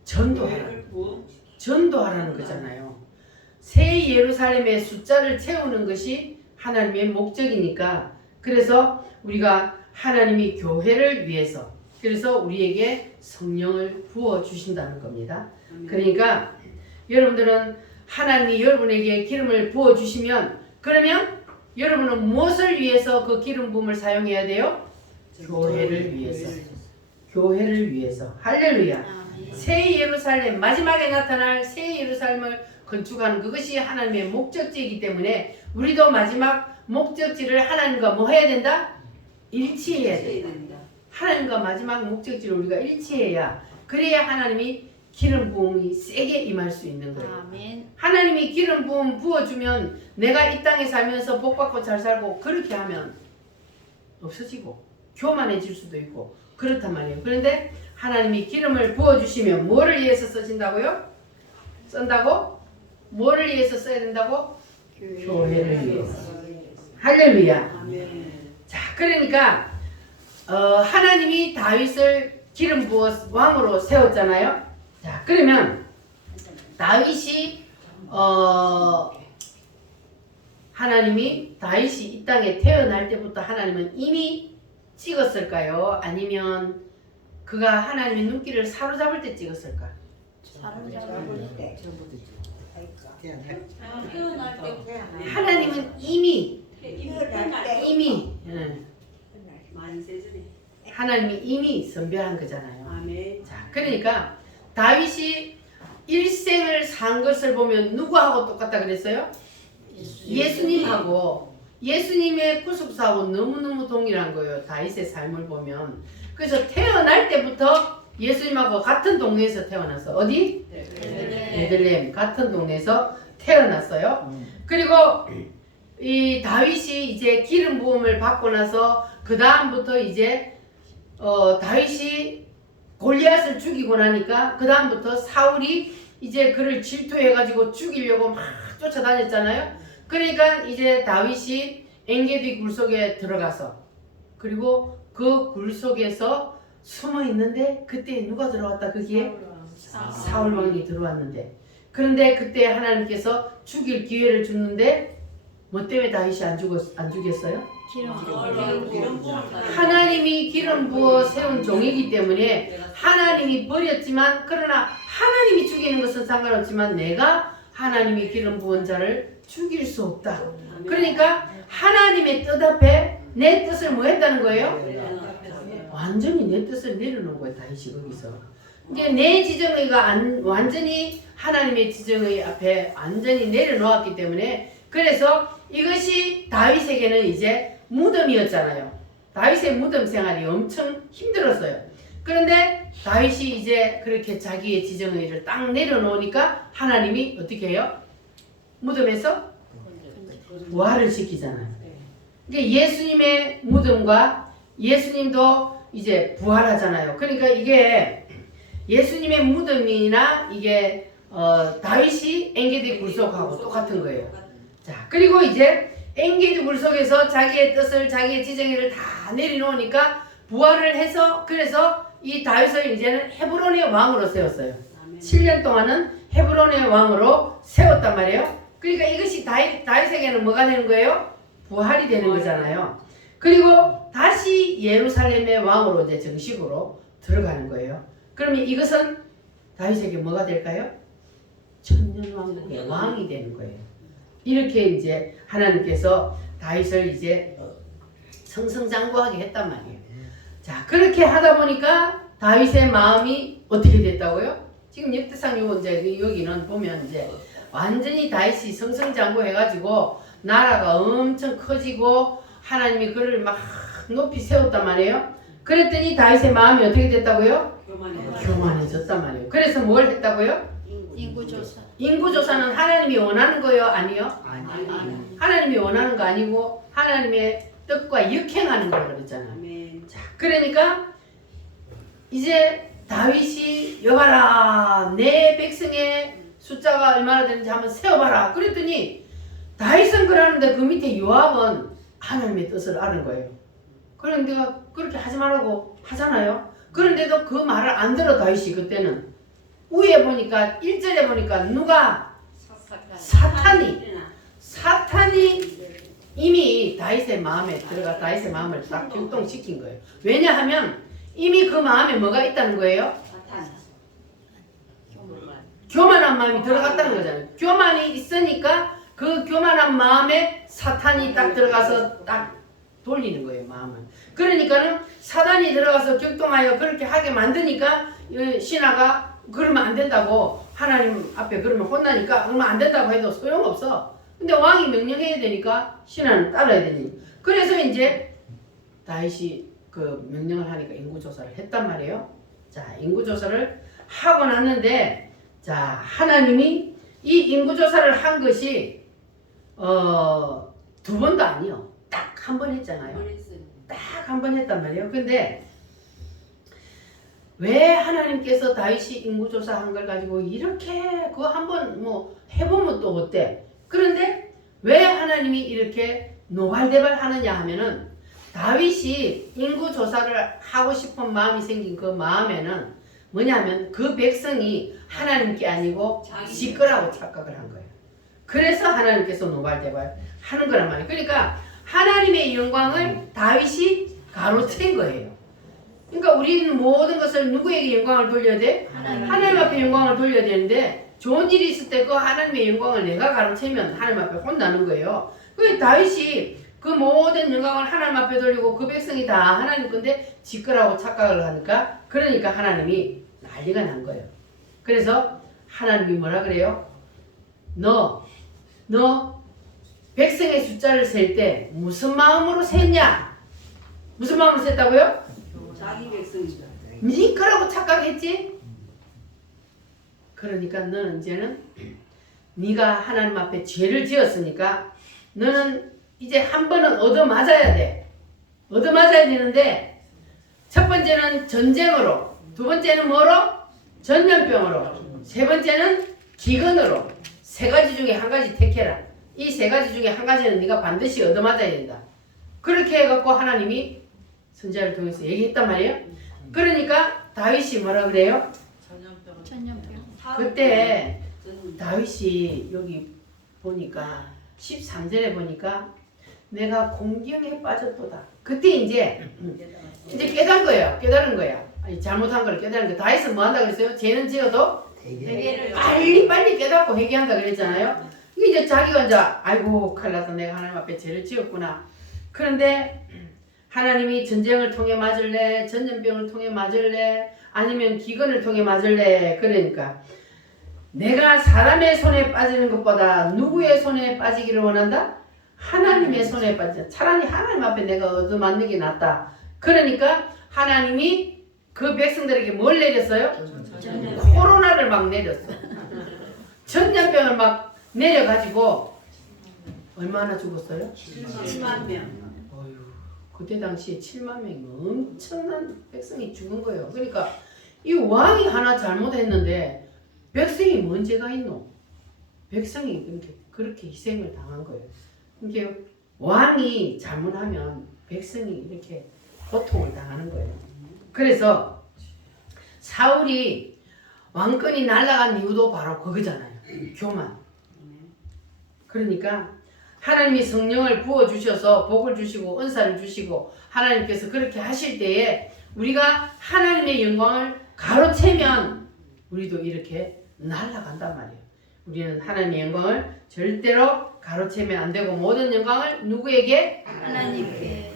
전도하라. 교회를 부어. 전도하라는 거잖아요. 새 예루살렘의 숫자를 채우는 것이 하나님의 목적이니까 그래서 우리가 하나님이 교회를 위해서 그래서 우리에게 성령을 부어 주신다는 겁니다. 아멘. 그러니까 여러분들은 하나님이 여러분에게 기름을 부어 주시면 그러면 여러분은 무엇을 위해서 그 기름 부음을 사용해야 돼요? 교회를 위해서. 교회를 위해서. 할렐루야. 새 예루살렘 마지막에 나타날 새 예루살렘을 건축하는 그것이 하나님의 목적지이기 때문에 우리도 마지막 목적지를 하나님과 뭐 해야 된다? 일치해야 된다. 하나님과 마지막 목적지를 우리가 일치해야 그래야 하나님이 기름 부음이 세게 임할 수 있는 거예요. 아멘. 하나님이 기름 부음 부어주면 내가 이 땅에 살면서 복 받고 잘 살고 그렇게 하면 없어지고 교만해질 수도 있고 그렇단 말이에요. 그런데 하나님이 기름을 부어주시면 뭐를 위해서 써진다고요? 쓴다고? 뭐를 위해서 써야 된다고? 교회를 위해서. 할렐루야. 아멘. 자, 그러니까 하나님이 다윗을 기름 부어 왕으로 세웠잖아요. 자, 그러면 다윗이 하나님이 다윗이 이 땅에 태어날 때부터 하나님은 이미 찍었을까요? 아니면 그가 하나님의 눈길을 사로잡을 때 찍었을까? 사로잡을 때. 태어날 때 하나님은 이미 이미 예, 세전에. 하나님이 이미 선별한 거잖아요. 아멘. 자, 그러니까 다윗이 일생을 산 것을 보면 누구하고 똑같다 그랬어요? 예수님하고 예수님의 구속사하고 너무너무 동일한 거예요. 다윗의 삶을 보면. 그래서 태어날 때부터 예수님하고 같은 동네에서 태어나서 어디? 베들레헴 같은 동네에서 태어났어요. 그리고 이 다윗이 이제 기름 부음을 받고 나서 그 다음부터 이제 다윗이 골리앗을 죽이고 나니까 그 다음부터 사울이 이제 그를 질투해가지고 죽이려고 막 쫓아다녔잖아요. 그러니까 이제 다윗이 엔게디 굴 속에 들어가서 그리고 그 굴 속에서 숨어 있는데 그때 누가 들어왔다 거기에? 사울 왕이 들어왔는데 그런데 그때 하나님께서 죽일 기회를 줬는데 뭐 때문에 다윗이 안 죽였어요? 하나님이 기름 부어 세운 종이기 때문에 하나님이 버렸지만 그러나 하나님이 죽이는 것은 상관없지만 내가 하나님이 기름 부은 자를 죽일 수 없다. 그러니까 하나님의 뜻 앞에 내 뜻을 뭐 했다는 거예요? 완전히 내 뜻을 내려놓은 거예요. 다윗이 거기서. 이제 내 지정의가 완전히 하나님의 지정의 앞에 완전히 내려놓았기 때문에 그래서 이것이 다윗에게는 이제 무덤이었잖아요. 다윗의 무덤 생활이 엄청 힘들었어요. 그런데 다윗이 이제 그렇게 자기의 지정의를 딱 내려놓으니까 하나님이 어떻게 해요? 무덤에서 부활을 시키잖아요. 그러니까 예수님의 무덤과 예수님도 이제 부활하잖아요. 그러니까 이게 예수님의 무덤이나 이게 다윗이 엔게디 굴속하고 똑같은 거예요. 자, 그리고 이제 엔게디 굴속에서 자기의 뜻을 자기의 지정의를 다 내려놓으니까 부활을 해서 그래서 이 다윗을 이제는 헤브론의 왕으로 세웠어요. 7년 동안은 헤브론의 왕으로 세웠단 말이에요. 그러니까 이것이 다윗에게는 뭐가 되는 거예요? 부활이 되는 거잖아요. 그리고 다시 예루살렘의 왕으로 이제 정식으로 들어가는 거예요. 그러면 이것은 다윗에게 뭐가 될까요? 천년왕국의 왕이 되는 거예요. 이렇게 이제 하나님께서 다윗을 이제 승승장구하게 했단 말이에요. 자, 그렇게 하다 보니까 다윗의 마음이 어떻게 됐다고요? 지금 역대상 이제 여기는 보면 이제 완전히 다윗이 승승장구 해가지고 나라가 엄청 커지고 하나님이 그를 막 높이 세웠단 말이에요. 그랬더니 다윗의 마음이 어떻게 됐다고요? 교만해졌단 말이에요. 그래서 뭘 했다고요? 인구조사. 인구조사는 하나님이 원하는 거요? 아니요? 하나님이 원하는 거 아니고 하나님의 뜻과 역행하는 거라고 그랬잖아요. 자, 그러니까 이제 다윗이 여봐라 내 백성의 숫자가 얼마나 되는지 한번 세어봐라. 그랬더니 다윗은 그러는데 그 밑에 요압은 하나님의 뜻을 아는 거예요. 그런데 내가 그렇게 하지 말라고 하잖아요. 그런데도 그 말을 안 들어 다윗이 그때는. 위에 보니까 1절에 보니까 누가 사탄이 이미 다윗의 마음에 들어가 다윗의 마음을 딱 격동시킨 거예요. 왜냐하면 이미 그 마음에 뭐가 있다는 거예요? 교만한 마음이 들어갔다는 거잖아요. 교만이 있으니까 그 교만한 마음에 사탄이 딱 들어가서 딱 돌리는 거예요, 마음을. 그러니까는 사단이 들어가서 격동하여 그렇게 하게 만드니까 신하가 그러면 안 된다고 하나님 앞에 그러면 혼나니까 그러면 안 된다고 해도 소용없어. 근데 왕이 명령해야 되니까 신하는 따라야 되니. 그래서 이제 다윗이 그 명령을 하니까 인구조사를 했단 말이에요. 자, 인구조사를 하고 났는데 자, 하나님이 이 인구조사를 한 것이 두 번도 아니요. 딱 한 번 했잖아요. 딱 한 번 했단 말이에요. 근데 왜 하나님께서 다윗이 인구조사한 걸 가지고 이렇게 그거 한 번 뭐 해보면 또 어때? 그런데 왜 하나님이 이렇게 노발대발 하느냐 하면은 다윗이 인구조사를 하고 싶은 마음이 생긴 그 마음에는 뭐냐면 그 백성이 하나님께 아니고 지 거라고 착각을 한 거예요. 그래서 하나님께서 노발대발 하는 거란 말이에요. 그러니까 하나님의 영광을 다윗이 가로챈 거예요. 그러니까 우리는 모든 것을 누구에게 영광을 돌려야 돼? 하나님 앞에 영광을 돌려야 되는데 좋은 일이 있을 때 그 하나님의 영광을 내가 가로채면 하나님 앞에 혼나는 거예요. 그래서 다윗이 그 모든 영광을 하나님 앞에 돌리고 그 백성이 다 하나님 건데 지 거라고 착각을 하니까 그러니까 하나님이 난리가 난 거예요. 그래서 하나님이 뭐라 그래요? 너 백성의 숫자를 셀 때 무슨 마음으로 셌냐? 무슨 마음으로 셌다고요? 자기 백성이다. 네 거라고 착각했지? 그러니까 너는 이제는 네가 하나님 앞에 죄를 지었으니까 너는 이제 한 번은 얻어맞아야 돼. 얻어맞아야 되는데 첫 번째는 전쟁으로, 두 번째는 뭐로? 전염병으로, 세 번째는 기근으로. 세 가지 중에 한 가지 택해라. 이 세 가지 중에 한 가지는 네가 반드시 얻어맞아야 된다. 그렇게 해갖고 하나님이 선지자를 통해서 얘기했단 말이에요. 그러니까 다윗이 뭐라 그래요? 전염병. 그때 다윗이 여기 보니까 13절에 보니까 내가 공경에 빠졌도다. 그때 이제 깨달은 거예요. 깨달은 거야. 아니, 잘못한 걸 깨달은 거야. 다윗은 뭐 한다 그랬어요? 죄는 지어도 빨리 깨닫고 회개한다 그랬잖아요. 이제 자기가 이제 아이고 큰일 났다. 내가 하나님 앞에 죄를 지었구나. 그런데 하나님이 전쟁을 통해 맞을래? 전염병을 통해 맞을래? 아니면 기근을 통해 맞을래? 그러니까 내가 사람의 손에 빠지는 것보다 누구의 손에 빠지기를 원한다? 하나님의 손에 빠져. 차라리 하나님 앞에 내가 얻어맞는 게 낫다. 그러니까 하나님이 그 백성들에게 뭘 내렸어요? 코로나를 막 내렸어. 전염병을 막 내려가지고 얼마나 죽었어요? 7만 명. 어휴, 그때 당시에 7만 명이 엄청난 백성이 죽은 거예요. 그러니까 이 왕이 하나 잘못했는데 백성이 뭔 죄가 있노? 백성이 그렇게 희생을 당한 거예요. 이게 왕이 잘못하면 백성이 이렇게 고통을 당하는 거예요. 그래서 사울이 왕권이 날아간 이유도 바로 그거잖아요. 교만. 그러니까 하나님이 성령을 부어주셔서 복을 주시고 은사를 주시고 하나님께서 그렇게 하실 때에 우리가 하나님의 영광을 가로채면 우리도 이렇게 날아간단 말이에요. 우리는 하나님의 영광을 절대로 가로채면 안 되고 모든 영광을 누구에게? 하나님께.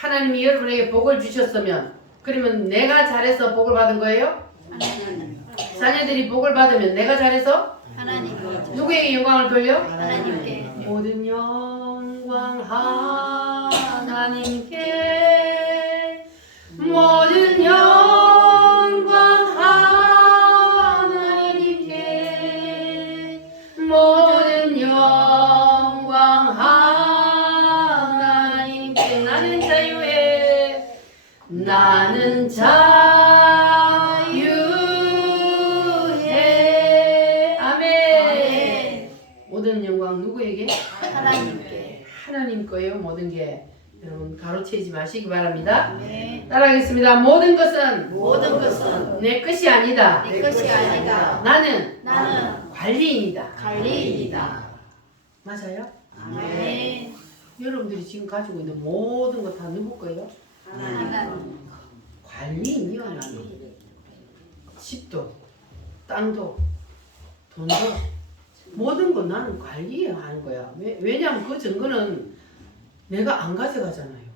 하나님이 여러분에게 복을 주셨으면 그러면 내가 잘해서 복을 받은 거예요? 하나님. 자녀들이 복을 받으면 내가 잘해서 하나님. 누구에게 영광을 돌려? 하나님께. 모든 영광 하나님께 모든 영광 하나님께 모든 영광 하나님께 나는 자유해. 아멘. 모든 영광 누구에게? 하나님께. 하나님 거예요. 모든 게. 여러분 가로채지 마시기 바랍니다. 아멘. 따라하겠습니다. 모든 것은 모든 것은 내 것이 아니다. 내 것이 아니다. 나는 나는 관리인이다. 관리인이다. 맞아요? 아멘. 여러분들이 지금 가지고 있는 모든 거 다 누구 거예요? 하나님. 관리인이요. 나는 집도 땅도 돈도 모든 거 나는 관리하는 거야. 왜냐하면 그 증거는 내가 안 가져가잖아요.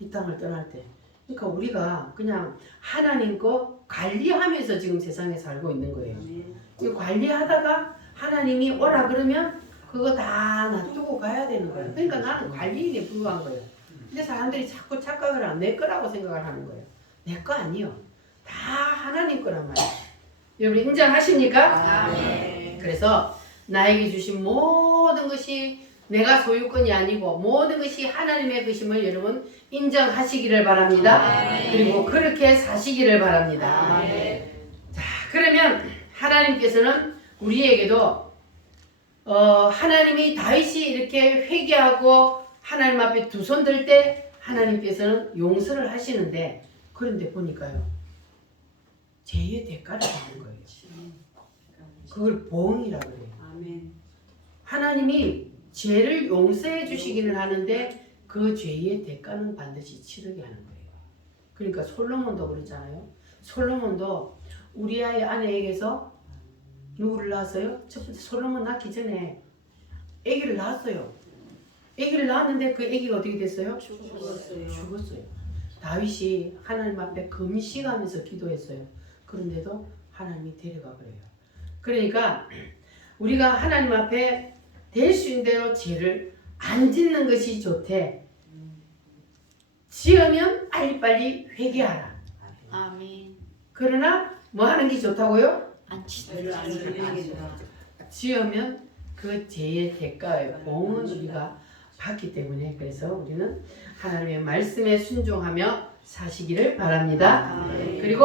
이 땅을 떠날 때. 그러니까 우리가 그냥 하나님 거 관리하면서 지금 세상에 살고 있는 거예요. 이 관리하다가 하나님이 오라 그러면 그거 다 놔두고 가야 되는 거예요. 그러니까 나는 관리인에 불과한 거예요. 근데 사람들이 자꾸 착각을 안 내 거라고 생각을 하는 거예요. 내 거 아니요. 다 하나님 거란 말이에요. 여러분 인정하십니까? 아멘. 그래서 나에게 주신 모든 것이 내가 소유권이 아니고 모든 것이 하나님의 것임을 여러분 인정하시기를 바랍니다. 아멘. 그리고 그렇게 사시기를 바랍니다. 아멘. 자, 그러면 하나님께서는 우리에게도 하나님이 다윗이 이렇게 회개하고 하나님 앞에 두 손 들 때 하나님께서는 용서를 하시는데 그런데 보니까요. 죄의 대가를 받는 거예요. 그걸 보응이라고 그래요. 아멘. 하나님이 죄를 용서해 주시기는 하는데 그 죄의 대가는 반드시 치르게 하는 거예요. 그러니까 솔로몬도 그러잖아요. 솔로몬도 우리아의 아내에게서 누구를 낳았어요? 첫 번째 솔로몬 낳기 전에 아기를 낳았어요. 아기를 낳았는데 그 아기가 어떻게 됐어요? 죽었어요. 다윗이 하나님 앞에 금식하면서 기도했어요. 그런데도 하나님이 데려가 그래요. 그러니까 우리가 하나님 앞에 될 수 있는 대로 죄를 안 짓는 것이 좋대. 지으면 빨리빨리 회개하라. 아멘. 그러나 뭐 하는 게 좋다고요? 안 치다. 지으면 그 죄의 대가의 봉은 우리가 받기 때문에 그래서 우리는 하나님의 말씀에 순종하며 사시기를 바랍니다. 그리고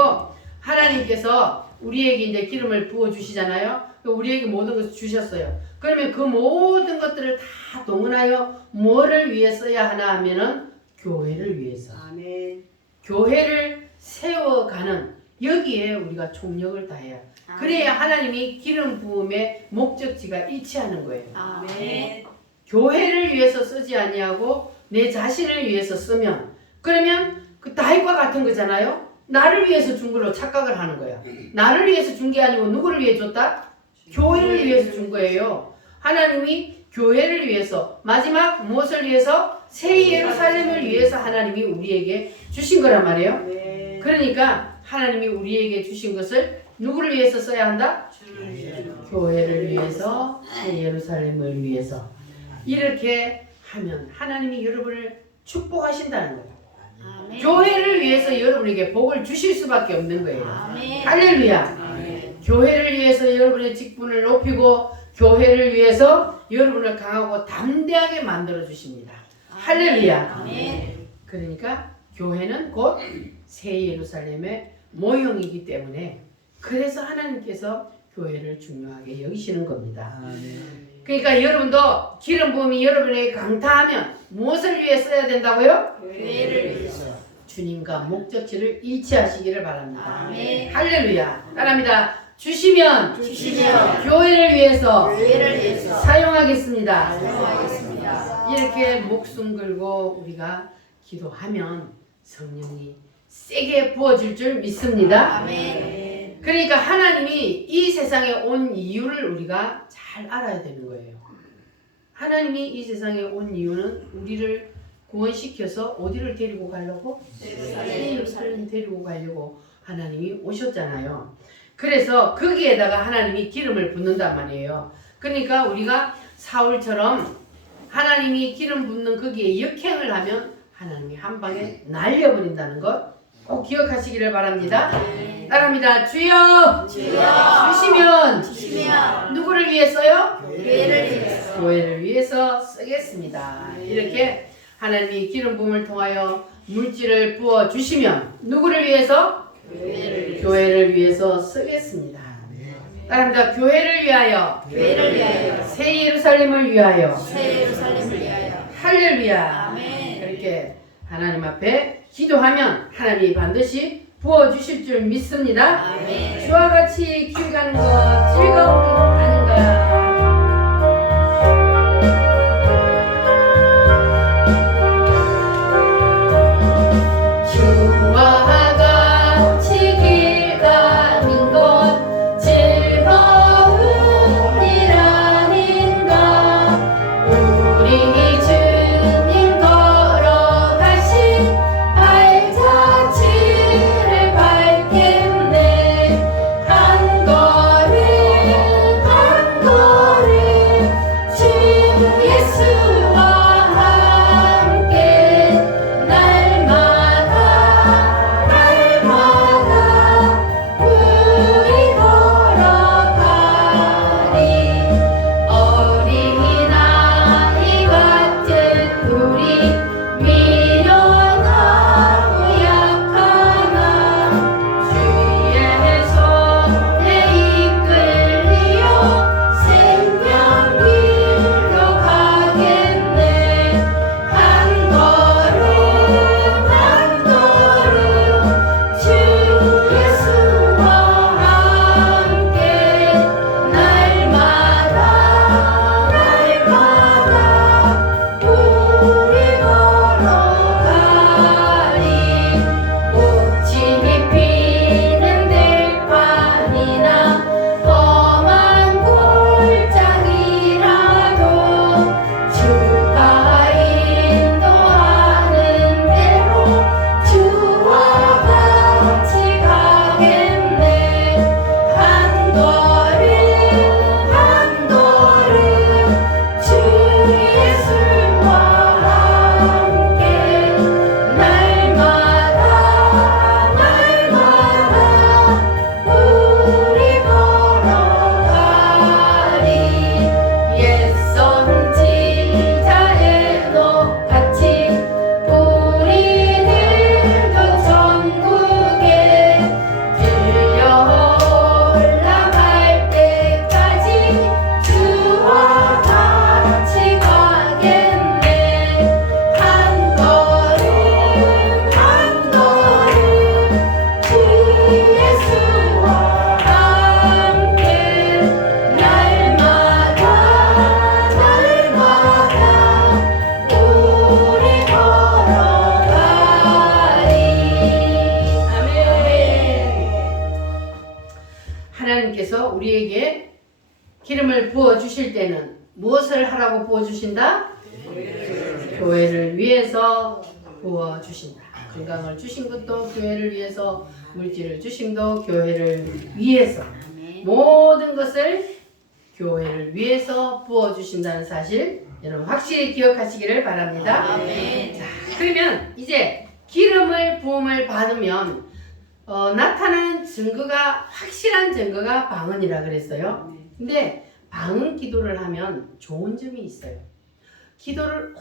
하나님께서 우리에게 이제 기름을 부어 주시잖아요. 우리에게 모든 것을 주셨어요. 그러면 그 모든 것들을 다 동원하여 뭐를 위해 써야 하나 하면은 교회를 위해서. 아멘. 교회를 세워가는 여기에 우리가 총력을 다해야. 그래야 하나님이 기름 부음의 목적지가 일치하는 거예요. 아멘. 교회를 위해서 쓰지 아니하고 내 자신을 위해서 쓰면 그러면 그 다윗과 같은 거잖아요. 나를 위해서 준 걸로 착각을 하는 거야. 나를 위해서 준 게 아니고 누구를 위해 줬다? 교회를 위해서 준 거예요. 하나님이 교회를 위해서, 마지막 무엇을 위해서? 새 예루살렘을 위해서 하나님이 우리에게 주신 거란 말이에요. 네. 그러니까 하나님이 우리에게 주신 것을 누구를 위해서 써야 한다? 교회를 위해서, 새 예루살렘을 위해서. 이렇게 하면 하나님이 여러분을 축복하신다는 거예요. 아멘. 교회를 위해서 여러분에게 복을 주실 수밖에 없는 거예요. 아멘. 할렐루야. 교회를 위해서 여러분의 직분을 높이고 교회를 위해서 여러분을 강하고 담대하게 만들어 주십니다. 할렐루야. 아멘. 그러니까 교회는 곧 새 예루살렘의 모형이기 때문에 그래서 하나님께서 교회를 중요하게 여기시는 겁니다. 그러니까 여러분도 기름 부음이 여러분에게 강타하면 무엇을 위해 써야 된다고요? 교회를 위해서. 주님과 목적지를 일치하시기를 바랍니다. 아멘. 할렐루야. 따라합니다. 주시면 주시면 교회를 위해서 교회를 위해서 사용하겠습니다. 사용하겠습니다. 이렇게 목숨 걸고 우리가 기도하면 성령이 세게 부어질 줄 믿습니다. 아멘. 그러니까 하나님이 이 세상에 온 이유를 우리가 잘 알아야 되는 거예요. 하나님이 이 세상에 온 이유는 우리를 구원시켜서 어디를 데리고 가려고? 새 예루살렘 데리고 가려고 하나님이 오셨잖아요. 그래서 거기에다가 하나님이 기름을 붓는단 말이에요. 그러니까 우리가 사울처럼 하나님이 기름 붓는 거기에 역행을 하면 하나님이 한 방에 날려버린다는 것 꼭 기억하시기를 바랍니다. 따라합니다. 주여, 주시면 주시면 누구를 위해서요? 교회를 위해서. 교회를 위해서 쓰겠습니다. 이렇게 하나님이 기름 부음을 통하여 물질을 부어 주시면 누구를 위해서? 교회를 위해서 쓰겠습니다. 따라합니다. 교회를 위하여, 교회를 위하여. 새 예루살렘을 위하여, 새 예루살렘을 위하여. 할렐루야. 아멘. 그렇게 하나님 앞에 기도하면 하나님이 반드시 부어주실 줄 믿습니다. 아멘. 주와 같이 길 가는 것, 즐거운 길 가는 것. 주와 같이 길 가는 것 즐거운 일 아닌가. 우리 주님 걸어가신 발자취를 밟겠네. 한 걸음 한 걸음 주 예수와 함께 날마다 우리 걸어가리. 어린아이 같은 우리 미련하고 약하나 주의 손에 이끌리어 생명 길로 가겠네. 한 걸음 한 걸음 주 예수와 함께 날마다 우리 걸어가리. 꽃이 피는 들판이나 험한 골짜기라도 주가 인도하는 대로 주와 같이 가겠네. 한 걸음 한 걸음 주 예수와 함께 날마다 우리 걸어가리. 옛선지자의 녹같이 우리들도 천국에 들려 올라갈 때까지 주와 같이 가겠네. 한 걸음 한 걸음 주 예수와 함께 날마다 우리 걸어가리. 아멘. 하나님께서 우리에게 기름을 부어 주실 때는 무엇을 하라고 부어주신다? 교회를 위해서 부어주신다. 건강을 주신 것도 교회를 위해서, 물질을 주신 것도 교회를 위해서, 모든 것을 교회를 위해서 부어주신다는 사실 여러분 확실히 기억하시기를 바랍니다. 자, 그러면 이제 기름을 부음을 받으면 나타나는 증거가, 확실한 증거가 방언이라 그랬어요. 근데 방언 기도를 하면 좋은 점이 있어요. 기도를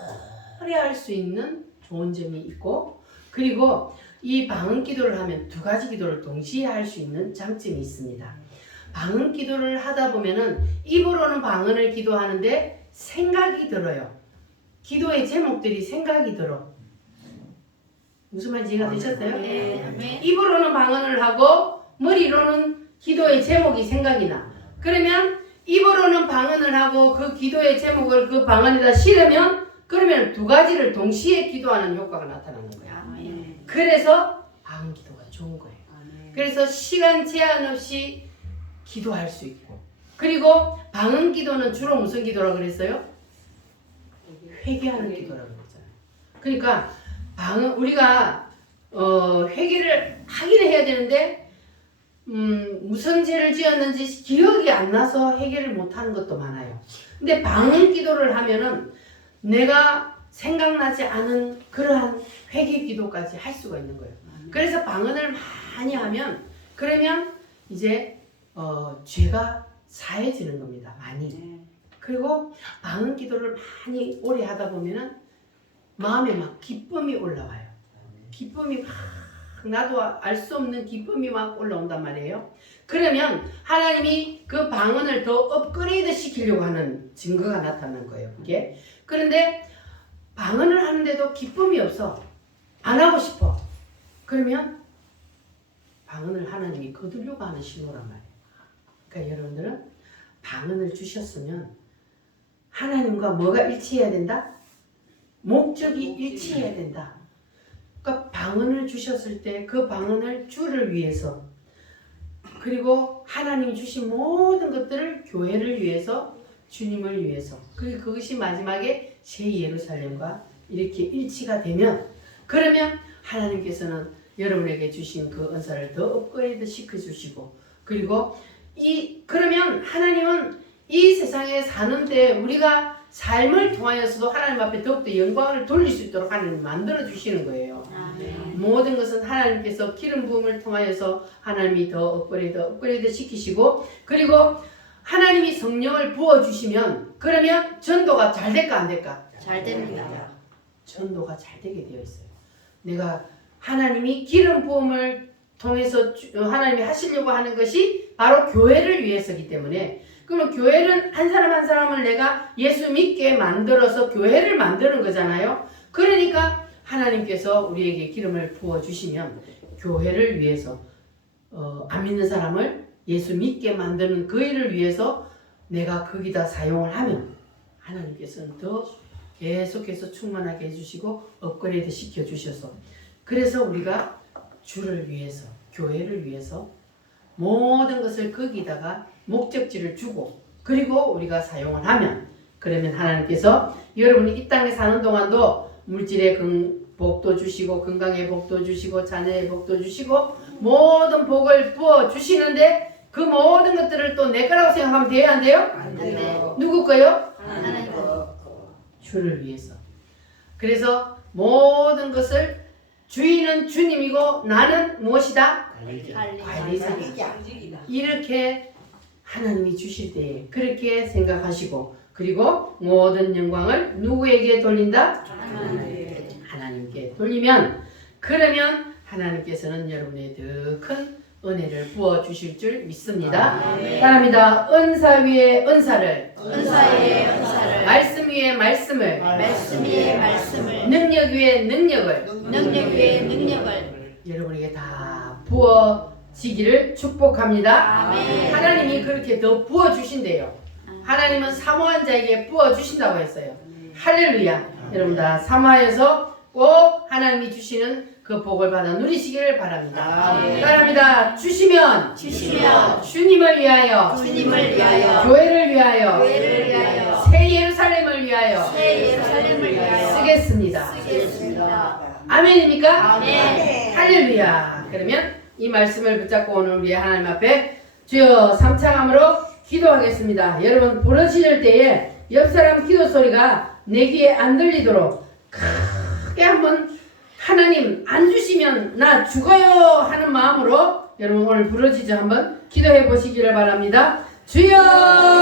오래 할 수 있는 좋은 점이 있고, 그리고 이 방언 기도를 하면 두 가지 기도를 동시에 할 수 있는 장점이 있습니다. 방언 기도를 하다 보면은 입으로는 방언을 기도하는데 생각이 들어요. 기도의 제목들이 생각이 들어. 무슨 말인지 이해가 되셨어요? 네. 입으로는 방언을 하고 머리로는 기도의 제목이 생각이 나. 그러면 입으로는 방언을 하고 그 기도의 제목을 그 방언에다 실으면, 그러면 두 가지를 동시에 기도하는 효과가 나타나는 거야. 그래서 방언 기도가 좋은 거예요. 그래서 시간 제한 없이 기도할 수 있고, 그리고 방언 기도는 주로 무슨 기도라고 그랬어요? 회개하는 기도라고 그랬잖아요. 그러니까 우리가 회개를 하긴 해야 되는데 무슨 죄를 지었는지 기억이 안 나서 회개를 못하는 것도 많아요. 근데 방언 기도를 하면은 내가 생각나지 않은 그러한 회개 기도까지 할 수가 있는 거예요. 그래서 방언을 많이 하면, 그러면 이제 죄가 사해지는 겁니다. 많이. 그리고 방언 기도를 많이 오래 하다 보면은 마음에 막 기쁨이 올라와요. 기쁨이 막, 나도 알 수 없는 기쁨이 막 올라온단 말이에요. 그러면 하나님이 그 방언을 더 업그레이드 시키려고 하는 증거가 나타나는 거예요. 그게. 그런데 방언을 하는데도 기쁨이 없어. 안 하고 싶어. 그러면 방언을 하나님이 거두려고 하는 신호란 말이에요. 그러니까 여러분들은 방언을 주셨으면 하나님과 뭐가 일치해야 된다? 목적이 일치해야 된다. 그러니까 방언을 주셨을 때 그 방언을 주를 위해서, 그리고 하나님이 주신 모든 것들을 교회를 위해서, 주님을 위해서, 그리고 그것이 마지막에 새 예루살렘과 이렇게 일치가 되면, 그러면 하나님께서는 여러분에게 주신 그 은사를 더 업그레이드 시켜주시고, 그리고 그러면 하나님은 이 세상에 사는데 우리가 삶을 통하여서도 하나님 앞에 더욱더 영광을 돌릴 수 있도록 하나님 만들어 주시는 거예요. 모든 것은 하나님께서 기름 부음을 통하여서 하나님이 더 업그레이드 시키시고, 그리고 하나님이 성령을 부어주시면, 그러면 전도가 잘 될까 안 될까? 잘 됩니다. 전도가 잘 되게 되어 있어요. 내가 하나님이 기름 부음을 통해서 하나님이 하시려고 하는 것이 바로 교회를 위해서이기 때문에, 그러면 교회는 한 사람 한 사람을 내가 예수 믿게 만들어서 교회를 만드는 거잖아요. 그러니까 하나님께서 우리에게 기름을 부어주시면 교회를 위해서, 안 믿는 사람을 예수 믿게 만드는 그 일을 위해서 내가 거기다 사용을 하면 하나님께서는 더 계속해서 충만하게 해주시고 업그레이드 시켜주셔서, 그래서 우리가 주를 위해서, 교회를 위해서 모든 것을 거기다가 목적지를 주고, 그리고 우리가 사용을 하면, 그러면 하나님께서 여러분이 이 땅에 사는 동안도 물질의 복도 주시고, 건강의 복도 주시고, 자녀의 복도 주시고, 모든 복을 부어 주시는데, 그 모든 것들을 또 내 거라고 생각하면 돼요, 안 돼요? 안 돼요. 누구 거요? 하나님 주를 위해서. 그래서 모든 것을, 주인은 주님이고 나는 무엇이다? 관리자. 이렇게 하나님이 주실 때에 그렇게 생각하시고, 그리고 모든 영광을 누구에게 돌린다? 하나님께 돌리면, 그러면 하나님께서는 여러분의 더 큰 은혜를 부어 주실 줄 믿습니다. 따라합니다. 은사 위에 은사를, 은사 위에 은사를, 말씀 위에 말씀을, 말씀 위에 말씀을, 능력 위에 능력을 능력 위에 능력을 여러분에게 다 부어지기를 축복합니다. 아멘. 하나님이 그렇게 더 부어주신대요. 하나님은 사모한 자에게 부어주신다고 했어요. 할렐루야. 여러분 다 사모하여서 꼭 하나님이 주시는 그 복을 받아 누리시기를 바랍니다. 따라합니다. 주시면 주시면 주님을 위하여, 주님을 위하여, 교회를 위하여, 교회를 위하여, 새 새 예루살렘을 위하여 쓰겠습니다. 쓰겠습니다. 아멘입니까? 아멘. 할렐루야. 그러면 이 말씀을 붙잡고 오늘 우리 하나님 앞에 주여 삼창함으로 기도하겠습니다. 여러분 부르실 때에 옆 사람 기도 소리가 내 귀에 안 들리도록 크게 한번 하나님 안 주시면 나 죽어요 하는 마음으로 여러분 오늘 부르짖어 한번 기도해 보시기를 바랍니다. 주여